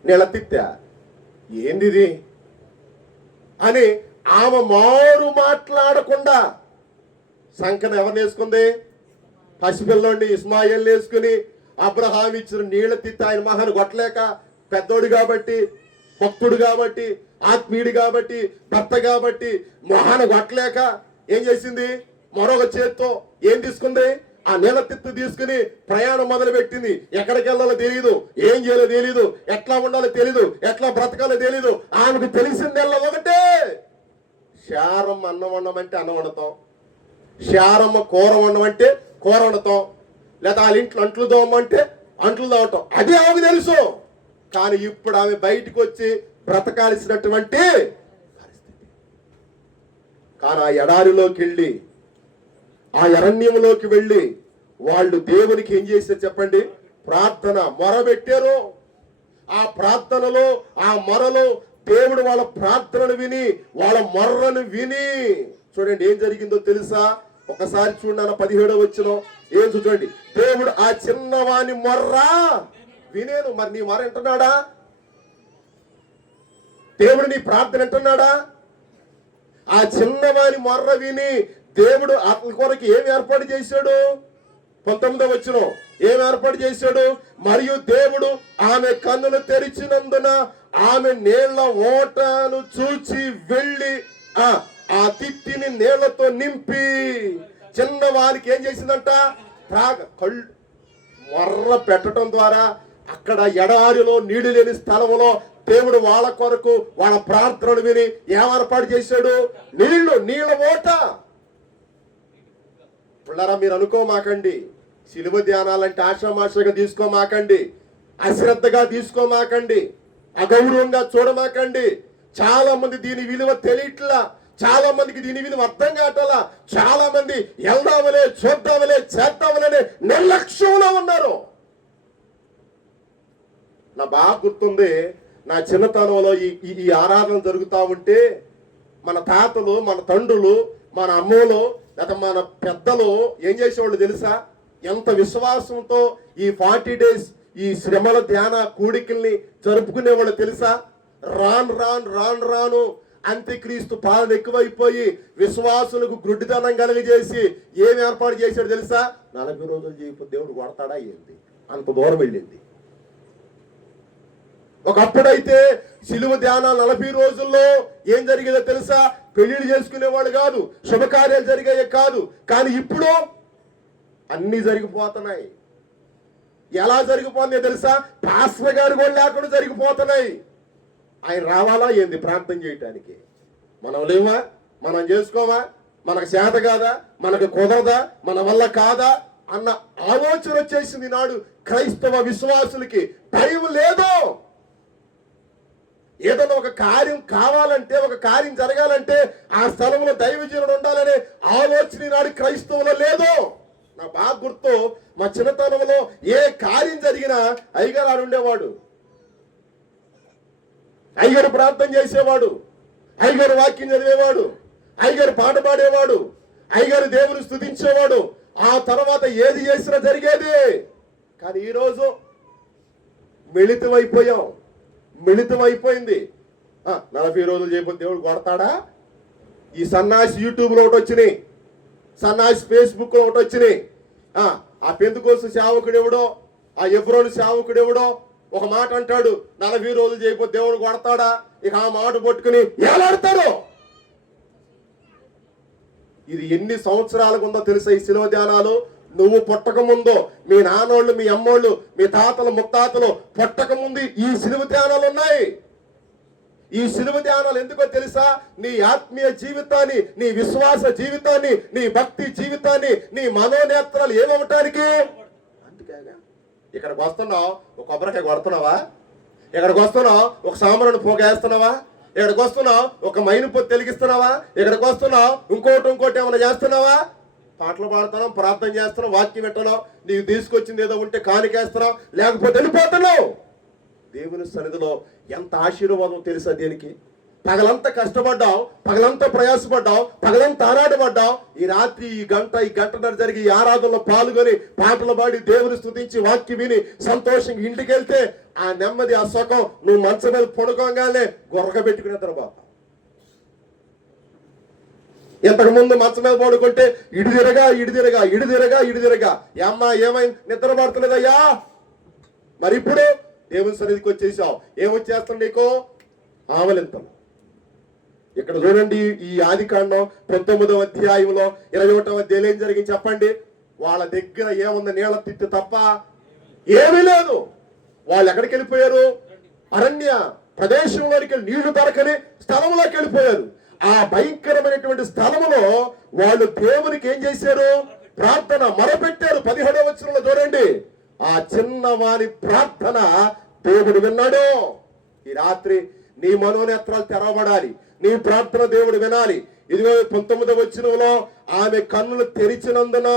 నీళ్ళ తిత్తా, ఏంది అని ఆమె మారు మాట్లాడకుండా సంకన ఎవరిని వేసుకుంది? పసిపిల్లోని ఇస్మాయిల్ వేసుకుని అబ్రహాం ఇచ్చిన నీళ్ల తిత్తి ఆయన మహాను కొట్టలేక, పెద్దోడు కాబట్టి, భక్తుడు కాబట్టి, ఆత్మీయుడు కాబట్టి, భర్త కాబట్టి మహాను కొట్టలేక ఏం చేసింది? మరొక చేత్తో ఏం తీసుకుంది? ఆ నీళ్ళ తిత్తి తీసుకుని ప్రయాణం మొదలు పెట్టింది. ఎక్కడికి వెళ్ళాలో తెలియదు, ఏం చేయాలో తెలియదు, ఎట్లా ఉండాలో తెలీదు, ఎట్లా బ్రతకాలో తెలీదు. ఆమెకు తెలిసిందల్లా ఒకటే, శారమ్మ అన్నం వండమంటే అన్నం వండుతాం, శారమ్మ కూర వండమంటే కూర వండుతాం, లేదా వాళ్ళ ఇంట్లో అంట్లు దోమంటే అంట్లు దోవటం. అదే ఆమెకు తెలుసు. కానీ ఇప్పుడు ఆమె బయటకు వచ్చి బ్రతకాల్సినటువంటి పరిస్థితి. కానీ ఆ ఎడారిలోకి వెళ్ళి, ఆ అరణ్యంలోకి వెళ్ళి వాళ్ళు దేవునికి ఏం చేశారు చెప్పండి? ప్రార్థన మొరబెట్టారు. ఆ ప్రార్థనలో, ఆ మొరలో దేవుడు వాళ్ళ ప్రార్థనను విని, వాళ్ళ మొర్రను విని, చూడండి ఏం జరిగిందో తెలుసా? ఒకసారి చూడండి 17వ వచనం ఏం చూడండి. దేవుడు ఆ చిన్నవాని మొర్ర వినేను. మరి నీ మొర వింటున్నాడా? దేవుడు నీ ప్రార్థన వింటున్నాడా? ఆ చిన్నవాని మొర్ర విని దేవుడు అతని కొరకు ఏమి ఏర్పాటు చేశాడు? 19వ వచనం ఏం ఏర్పాటు చేశాడు? మరియు దేవుడు ఆమె కన్నులు తెరిచినందున ఆమె నీళ్ల ఓటను చూచి వెళ్ళి ఆ తిత్తిని నీళ్లతో నింపి చిన్నవానికి ఏం చేసిందంట, కళ్ళు మొర్ర పెట్టడం ద్వారా అక్కడ ఎడారిలో నీళ్లు లేని స్థలంలో దేవుడు వాళ్ళ కొరకు వాళ్ళ ప్రార్థనలు విని ఏమర్పాటు చేశాడు, నీళ్ల ఓట. పిల్లరా, మీరు అనుకోమాకండి, శిలువ ధ్యానాలంటే ఆషామాషగా తీసుకోమాకండి, అశ్రద్ధగా తీసుకోమాకండి, అగౌరవంగా చూడమాకండి. చాలా మంది దీని విలువ తెలియట్లా, చాలా మందికి దీని విలువ అర్థం కావట్లా, చాలా మంది వెళ్దామలే, చూద్దామలే, చేద్దామలే నిర్లక్ష్యంలో ఉన్నారు. నా బాగా గుర్తుంది, నా చిన్నతనంలో ఈ ఆరాధన జరుగుతూ ఉంటే మన తాతలు, మన తండ్రులు, మన అమ్మలు, లేదా మన పెద్దలు ఏం చేసేవాళ్ళు తెలుసా? ఎంత విశ్వాసంతో ఈ 40 days ఈ శ్రమల ధ్యాన కూడికల్ని జరుపుకునేవాళ్ళు తెలుసా? రాను అంత్యక్రీస్తు పాలన ఎక్కువైపోయి విశ్వాసులకు గుడ్డితనం కలిగజేసి ఏమి ఏర్పాటు చేశాడు తెలుసా? 40 రోజులు చేయకపోతే దేవుడు కొడతాడా ఏంటి? అంత దూరం వెళ్ళింది. ఒకప్పుడైతే శిలువ ధ్యానాలు 40 రోజుల్లో ఏం జరిగేదో తెలుసా? పెళ్లిళ్ళు చేసుకునేవాడు కాదు, శుభకార్యాలు జరిగాయే కాదు. కానీ ఇప్పుడు అన్ని జరిగిపోతున్నాయి. ఎలా జరిగిపోతున్నాయో తెలుసా? పాస్టర్ గారు కూడా లేకుండా జరిగిపోతున్నాయి. ఆయన రావాలా ఏంది ప్రార్థన చేయటానికి? మనం లేవా? మనం చేసుకోవా? మనకు చేత కాదా? మనకు కుదరదా? మన వల్ల కాదా అన్న ఆలోచన వచ్చేసింది నాడు క్రైస్తవ విశ్వాసులకి. టైం లేదు. ఏదైనా ఒక కార్యం కావాలంటే, ఒక కార్యం జరగాలంటే ఆ స్థలంలో దైవజనుడు ఉండాలనే ఆలోచన నాడు క్రైస్తవులో లేదు. నా బాగా గుర్తు, మా చిన్నతనంలో ఏ కార్యం జరిగినా అయ్యగారు ఆడుండేవాడు, అయ్యగారు ప్రార్థన చేసేవాడు, అయ్యగారు వాక్యం చదివేవాడు, అయ్యగారు పాట పాడేవాడు, అయ్యగారు దేవుని స్తుతించేవాడు. ఆ తర్వాత ఏది చేసినా జరిగేది. కానీ ఈరోజు మిళితమైపోయింది. 40 రోజులు చేయకపోతే దేవుడు కొడతాడా? ఈ సన్నాసి యూట్యూబ్లో ఒకటి వచ్చినాయి, సన్నాసి ఫేస్బుక్లో ఒకటి వచ్చినాయి. ఆ పెంతుకోస్తు సేవకుడు ఎవడో, ఆ ఎబ్రోను సేవకుడు ఎవడో ఒక మాట అంటాడు, 40 రోజులు చేయకపోతే దేవుడు కొడతాడా? ఇక ఆ మాట పట్టుకుని ఏలాడతారు. ఇది ఎన్ని సంవత్సరాలకు ఉందో తెలుసా ఈ శిలువ ధ్యానాలు? నువ్వు పుట్టక ముందు, మీ నాన్నోళ్ళు, మీ అమ్మోళ్ళు, మీ తాతలు, ముత్తాతలు పుట్టక ముందు ఈ శిలువ ధ్యానాలు ఉన్నాయి. ఈ శిలువ ధ్యానాలు ఎందుకో తెలుసా? నీ ఆత్మీయ జీవితాన్ని, నీ విశ్వాస జీవితాన్ని, నీ భక్తి జీవితాన్ని, నీ మనోనేత్రాలు ఏమవటానికి. అందుకేగా ఇక్కడికి వస్తున్నావు, ఒక కొబ్బరికాయ కొడుతున్నావా? ఇక్కడికి వస్తున్నావు, ఒక సాంబ్రాణి పొగ వేస్తున్నావా? ఇక్కడికి వస్తున్నావు, ఒక మైను పొత్తు వెలిగిస్తున్నావా? ఇక్కడికి వస్తున్నావు, ఇంకోటి ఏమైనా చేస్తున్నావా? పాటలు పాడుతున్నాం, ప్రార్థన చేస్తున్నాం, వాక్యం పెట్టడం, నీకు తీసుకొచ్చింది ఏదో ఉంటే కానికేస్తున్నావు, లేకపోతే వెళ్ళిపోతున్నావు. దేవుని సన్నిధిలో ఎంత ఆశీర్వాదం తెలుసా దీనికి? పగలంతా కష్టపడ్డావు, పగలంతా ప్రయాసపడ్డావు, పగలంతా ఆరాటపడ్డావు. ఈ రాత్రి ఈ గంటన్నర జరిగి ఈ ఆరాధనలో పాల్గొని పాటలు పాడి దేవుని స్తుతించి వాక్యం విని సంతోషంగా ఇంటికి వెళ్తే ఆ నెమ్మది, ఆ సుఖం నువ్వు మంచం మీద పడుకోగానే గొర్రక పెట్టుకునేద్దరు బాబా. ఇంతకు ముందు మంచం మీద పడుకుంటే ఇడిదిరగా అమ్మా ఏమైంది, నిద్ర పడుతున్నదయ్యా. మరి ఇప్పుడు దేవుని సన్నిధికి వచ్చేసావు, ఏమొచ్చేస్తాడు నీకు? ఆవలింతలు. ఇక్కడ చూడండి, ఈ ఆదికాండం 19వ అధ్యాయంలో 21వ అధ్యాయం ఏం జరిగింది చెప్పండి? వాళ్ళ దగ్గర ఏముంది? నీళ్ళ తిట్టు తప్ప ఏమీ లేదు. వాళ్ళు ఎక్కడికి వెళ్ళిపోయారు? అరణ్య ప్రదేశంలోనికి నీళ్లు దొరకని స్థలంలోకి వెళ్ళిపోయారు. ఆ భయంకరమైనటువంటి స్థలములో వాళ్ళు దేవునికి ఏం చేశారు? ప్రార్థన మొరపెట్టారు. 17వ వచనంలో చూడండి, ఆ చిన్నవాని ప్రార్థన దేవుడు విన్నాడు. ఈ రాత్రి నీ మనోనేత్రాలు తెరవబడాలి, నీ ప్రార్థన దేవుడు వినాలి. ఇదిగో 19వ వచనంలో ఆమె కన్నులు తెరిచినందున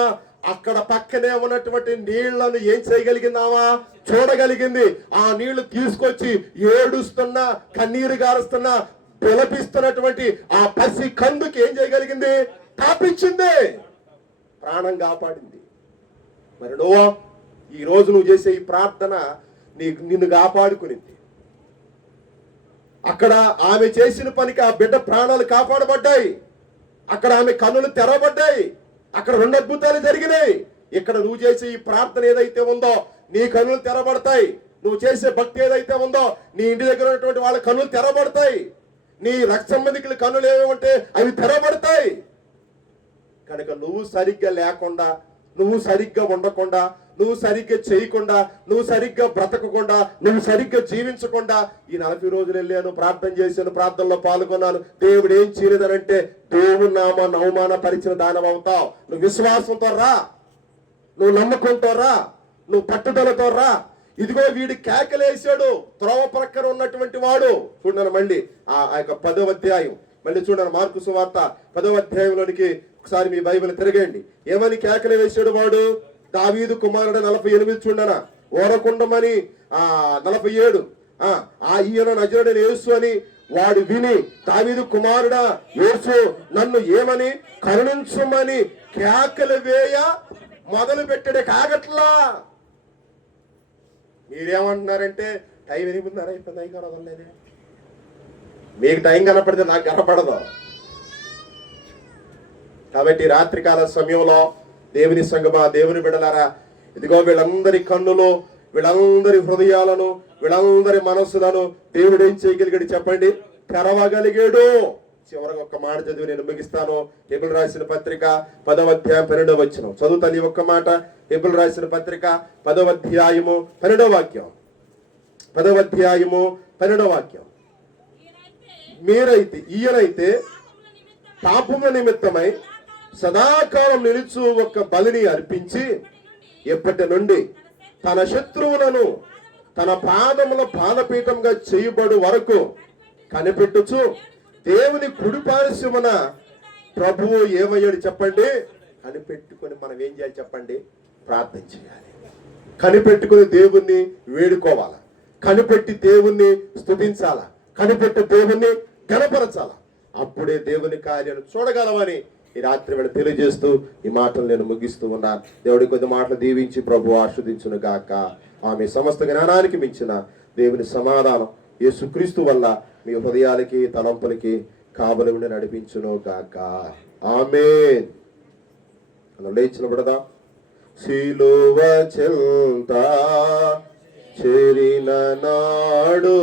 అక్కడ పక్కనే ఉన్నటువంటి నీళ్లను ఏం చేయగలిగిందామా? చూడగలిగింది. ఆ నీళ్లు తీసుకొచ్చి ఏడుస్తున్నా, కన్నీరు గారుస్తున్నా, పిలపిస్తున్నటువంటి ఆ పసి కందుకి ఏం చేయగలిగింది? తాపించింది, ప్రాణం కాపాడింది. మరి నువ్వు ఈ రోజు నువ్వు చేసే ఈ ప్రార్థన నిన్ను కాపాడుకునింది. అక్కడ ఆమె చేసిన పనికి ఆ బిడ్డ ప్రాణాలు కాపాడబడ్డాయి. అక్కడ ఆమె కన్నులు తెరవబడ్డాయి. అక్కడ 2 అద్భుతాలు జరిగినాయి. ఇక్కడ నువ్వు చేసే ఈ ప్రార్థన ఏదైతే ఉందో నీ కన్నులు తెరబడతాయి. నువ్వు చేసే భక్తి ఏదైతే ఉందో నీ ఇంటి దగ్గర ఉన్నటువంటి వాళ్ళ కన్నులు తెరబడతాయి. నీ రక్త సంబంధికుల కన్నులు ఏమంటే అవి తెరబడతాయి. కనుక నువ్వు సరిగ్గా లేకుండా, నువ్వు సరిగ్గా ఉండకుండా, నువ్వు సరిగ్గా చేయకుండా, నువ్వు సరిగ్గా బ్రతకకుండా, నువ్వు సరిగ్గా జీవించకుండా ఈ 40 రోజులు వెళ్ళాను, ప్రార్థన చేశాను, ప్రార్థనలో పాల్గొన్నాను, దేవుడు ఏం చేయలేదనంటే దేవుని నామాన్ని అవమానపరిచిన దానం అవుతావు. నువ్వు విశ్వాసంతో రా, నువ్వు నమ్మకంతో రా, నువ్వు పట్టుదలతో రా. ఇదిగో వీడు కేకలేసాడు త్రోవ ప్రక్కన ఉన్నటువంటి వాడు. చూడండి మళ్ళీ ఆ యొక్క 10వ అధ్యాయం మళ్ళీ చూడండి, మార్కు సువార్త 10వ అధ్యాయంలోనికి ఒకసారి మీ బైబిల్ తిరగండి. ఏమని కేకలు వేసాడు వాడు? దావీదు కుమారుడు 48 చూడనా, ఓరకుండమని 47 ఈయన నజరుడైన యేసు అని వాడు విని, దావీదు కుమారుడా యేసు నన్ను ఏమని కరుణించుమని కేకలు వేయ మొదలు పెట్టాడు. కాగట్లా మీరేమంటున్నారంటే టైం ఎనిమిదిన్నర అయిపోయింది, కనపడలేదే. మీకు టైం కనపడితే నాకు కనపడదు. కాబట్టి రాత్రికాల సమయంలో దేవుని సంగమా, దేవుని బిడ్డలారా, ఇదిగో వీళ్ళందరి కన్నులు, వీళ్ళందరి హృదయాలను, వీళ్ళందరి మనస్సులను దేవుడు ఏం చేయగలిగాడు చెప్పండి? తెరవగలిగాడు. చివరికి ఒక్క మాట చదివి నేను ముగిస్తాను. హెబ్రీయులకు రాసిన పత్రిక 10వ అధ్యాయం 12వ వచనం చదువుతాను. ఈ ఒక్క మాట, హెబ్రీయులకు రాసిన పత్రిక 10వ అధ్యాయము 12వ వాక్యం. 10వ అధ్యాయము 12వ వాక్యం. ఈయనైతే పాపముల నిమిత్తమై సదాకాలం నిలుచు ఒక బలిని అర్పించి ఎప్పటి నుండి తన శత్రువులను తన పాదముల పాదపీఠంగా చేయబడు వరకు కనిపెట్టుచు దేవుని కుడి పార్శ్వమున ప్రభువు ఏమయ్యాడు చెప్పండి? కనిపెట్టుకుని మనం ఏం చేయాలి చెప్పండి? ప్రార్థన చేయాలి. కనిపెట్టుకుని దేవుణ్ణి వేడుకోవాలా, కనిపెట్టి దేవుణ్ణి స్తుతించాలా, కనిపెట్టి దేవుణ్ణి గణపరచాలా. అప్పుడే దేవుని కార్యాలు చూడగలమని ఈ రాత్రి వేళ తెలియజేస్తూ ఈ మాటలు నేను ముగిస్తూ ఉన్నాను. దేవుడి కొద్ది మాటలు దీవించి ప్రభు ఆస్వాదించును గాక. ఆమె సమస్త జ్ఞానానికి మించిన దేవుని సమాధానం యేసుక్రీస్తు వల్ల మీ హృదయాలకి తలంపులకి కాబలి ఉండి నడిపించును గాక. ఆమేన్. లేచిన పడదా. సిలువ చెంత చేరిన నాడు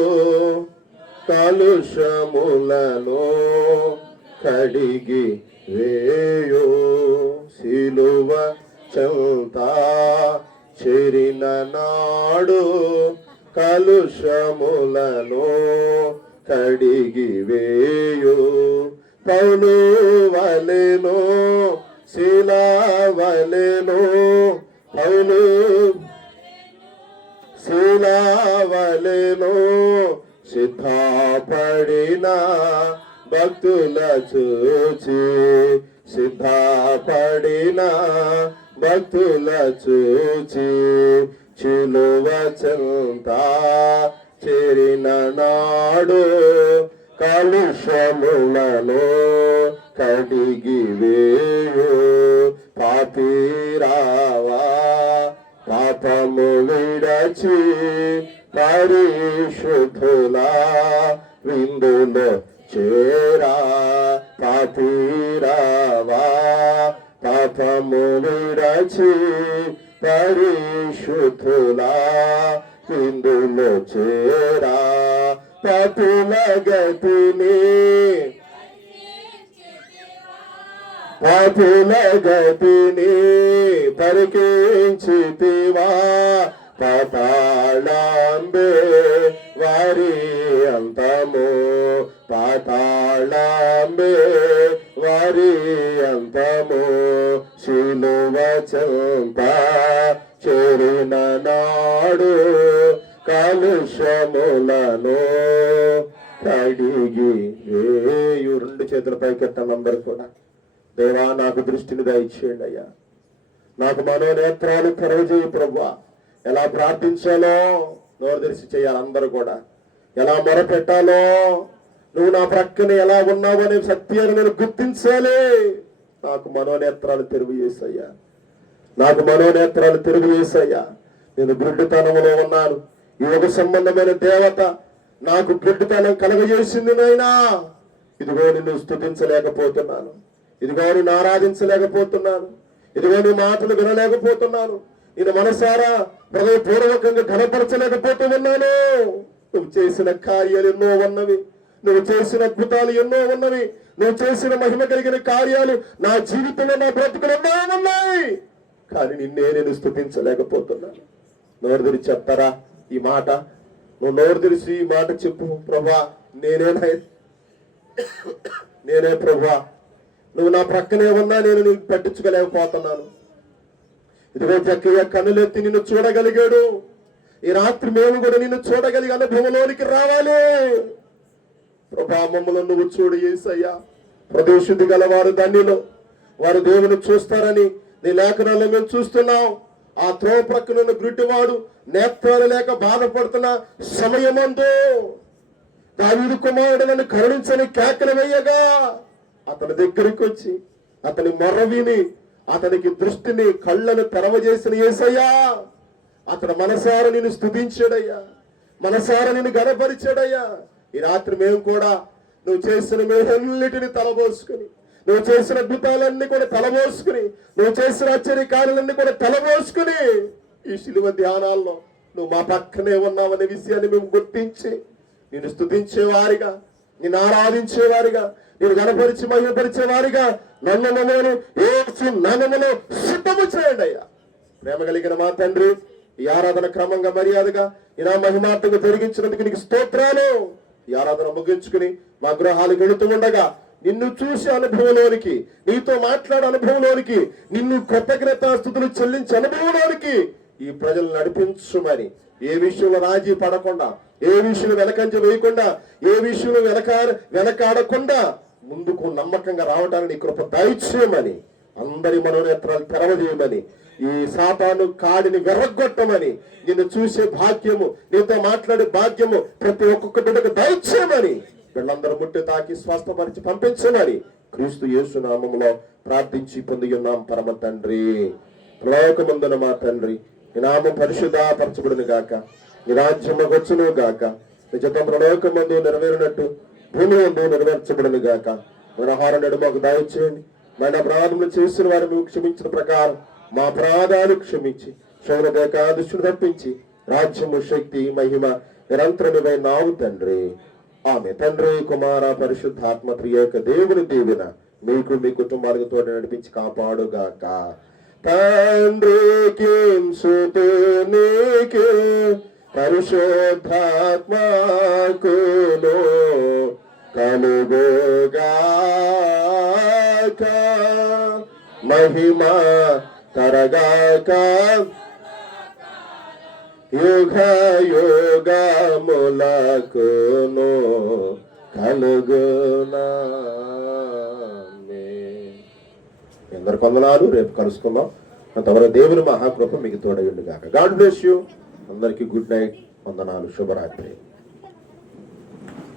కలుషములను కడిగి వేయు, సిలువ చెంత చేరిన నాడు కలుషములను కడిగి వేయు. పౌలు వలెను శిలావలెను, పౌలు శిలావలెను సిద్ధపడిన భక్తుల చూచి, సిద్ధపడిన భక్తుల చూచి సిలువ చెంత చేరిన నాడు కలుషములను కడిగి వేయు. పాపిరావా పాపము విడచి పరిశుద్ధుల విందులో చేరా. పాపిరావా పాపము విడచి పరిశుద్ధుల విందులో చేరా. పాపుల గతిని పరికించితివా. పాతాళంబే వారి అంతము, పాతాళంబే వారి అంతము. సిలువ చెంత చేరిన నాడు కలుషములను కడిగి వేయు. 2 చేతుల పైకెత్తాను అందరూ కూడా. దేవా నాకు దృష్టిని దయచేయండి అయ్యా, నాకు మనోనేత్రాలు తెరవజేయి ప్రభువా. ఎలా ప్రార్థించాలో నోరు తెరిచి చేయాలి అందరూ కూడా. ఎలా మొరపెట్టాలో, నువ్వు నా ప్రక్కన ఎలా ఉన్నావు అనే సత్యాన్ని నేను గుర్తించాలి. నాకు మనోనేత్రాలు తెరువు చేసయ్యా, నాకు మనోనేత్రాలు తెరువు చేసయ్యా. నేను గుడ్డితనంలో ఉన్నాను. ఈ యుగ సంబంధమైన దేవత నాకు గుడ్డితనం కలగజేసింది నైనా. ఇదిగో నిన్ను స్తుతించలేకపోతున్నాను, ఇదిగో నిన్ను ఆరాధించలేకపోతున్నాను, ఇదిగో నీ మాటలు వినలేకపోతున్నాను, నేను మనసారా హృదయపూర్వకంగా ఘనపరచలేకపోతూ ఉన్నాను. నువ్వు చేసిన కార్యాలు ఎన్నో ఉన్నవి, నువ్వు చేసిన అద్భుతాలు ఎన్నో ఉన్నవి, నువ్వు చేసిన మహిమ కలిగిన కార్యాలు నా జీవితంలో నా బ్రతుకులు ఎన్నో ఉన్నాయి. కానీ నేను స్తుతించలేకపోతున్నాను. నోరు తెరిచి చెప్తారా ఈ మాట? నువ్వు నోరు తెరిచి ఈ మాట చెప్పు. ప్రభా నేనే ప్రభా, నువ్వు నా ప్రక్కనే ఉన్నా నేను నీకు పట్టించుకోలేకపోతున్నాను. ఇదిగో జక్కయ్య కన్నులెత్తి నిన్ను చూడగలిగాడు. ఈ రాత్రి మేము కూడా నిన్ను చూడగలిగే అనుభవంలోనికి రావాలి. ప్రభా మమ్మల్ని నువ్వు చూడు యేసయ్యా. హృదయశుద్ధి గల వారు ధన్యులు, వారు దేవుని చూస్తారని నీ లేఖనాల్లో మేము చూస్తున్నాం. ఆ త్రోవ ప్రక్కన గుడ్డివాడు నేత్రాలు లేక బాధపడుతున్న సమయమందు దావీదు కుమారుడు నన్ను కరుణించని కేకలు వేయగా అతని దగ్గరికి వచ్చి అతని మొర్ర విని అతనికి దృష్టిని కళ్ళను తెరవజేసిన యేసయ్యా, అతను మనసారా నిన్ను స్తుతించాడయ్యా, మనసారా నిన్ను గణపరిచాడయ్యా. ఈ రాత్రి మేము కూడా నువ్వు చేసిన మేలన్నిటిని తలబోసుకుని, నువ్వు చేసిన అద్భుతాలన్నీ కూడా తలబోసుకుని, నువ్వు చేసిన ఆశ్చర్యకార్యాలన్నీ కూడా తలబోసుకుని ఈ శిలువ ధ్యానాల్లో నువ్వు మా పక్కనే ఉన్నావనే విషయాన్ని మేము గుర్తించి నిన్ను స్తుతించేవారిగా, నిన్ను ఆరాధించేవారిగా, నేను గణపరిచి మహిమపరిచేవారిగా నన్ను యేసు నామములో సిద్ధము చేయండి అయ్యా. ప్రేమ కలిగిన మా తండ్రి, ఈ ఆరాధన క్రమంగా మర్యాదగా ఇలా మహిమార్థంగా జరిగించినందుకు నీకు స్తోత్రాలు. ఈ ఆరాధన ముగించుకుని మా గృహాలకు వెళుతూ ఉండగా నిన్ను చూసే అనుభవంలోనికి, నీతో మాట్లాడే అనుభవంలోనికి, నిన్ను కృతజ్ఞతాస్తుతులు చెల్లించే అనుభవంలోనికి ఈ ప్రజలను నడిపించుమని, ఏ విషయంలో రాజీ పడకుండా, ఏ విషయంలో వెనకంజ వేయకుండా, ఏ విషయంలో వెనకాడకుండా ముందుకు నమ్మకంగా రావడానికి నీ కృప దయచేయమని, అందరి మనోనేత్రాలు తెరవజేయమని, ఈ సాతాను కాడిని వెర్రగొట్టమని, నిన్ను చూసే భాగ్యము, నీతో మాట్లాడే భాగ్యము ప్రతి ఒక్కొక్క బిడ్డకు దయచేయమని, వీళ్ళందరూ ముట్టి తాకి స్వస్థపరిచి పంపించమని క్రీస్తు యేసు నామములో ప్రార్థించి పొంది ఉన్నాం పరమ తండ్రి. లోకమందున మా తండ్రి, నీ నామం పరిశుద్ధపరచబడును గాక, నీ రాజ్యము వచ్చును గాక, నీ చిత్తం లోకమందు నెరవేరినట్టు భూమి యందు నెరవేర్చబడును గాక. మన ఆహారం నేడు మాకు దయచేయండి. మన అపరాధములు చేసిన వారు మేము క్షమించిన ప్రకారం మా అపరాధాలు క్షమించి శౌర్యదేకాదృష్టిని తప్పించి రాజ్యము, శక్తి, మహిమ నిరంతరమే నావు తండ్రి. ఆమె తండ్రి, కుమార, పరిశుద్ధాత్మ త్రియేక దేవుని దీవెన మీకు మీ కుటుంబాలకు తోడు నడిపించి కాపాడుగాక. తండ్రికి సుతునికి పరిశుద్ధాత్మకును కలుగుగాక, మహిమ తరగాక యుగ యుగములకును కలుగునా. అందరికి వందనాలు. రేపు కలుసుకుందాం. అంతవరకు దేవుని మహాకృప మీకు తోడయుండుగాక. God bless you. అందరికీ గుడ్ నైట్, వందనాలు, శుభరాత్రి.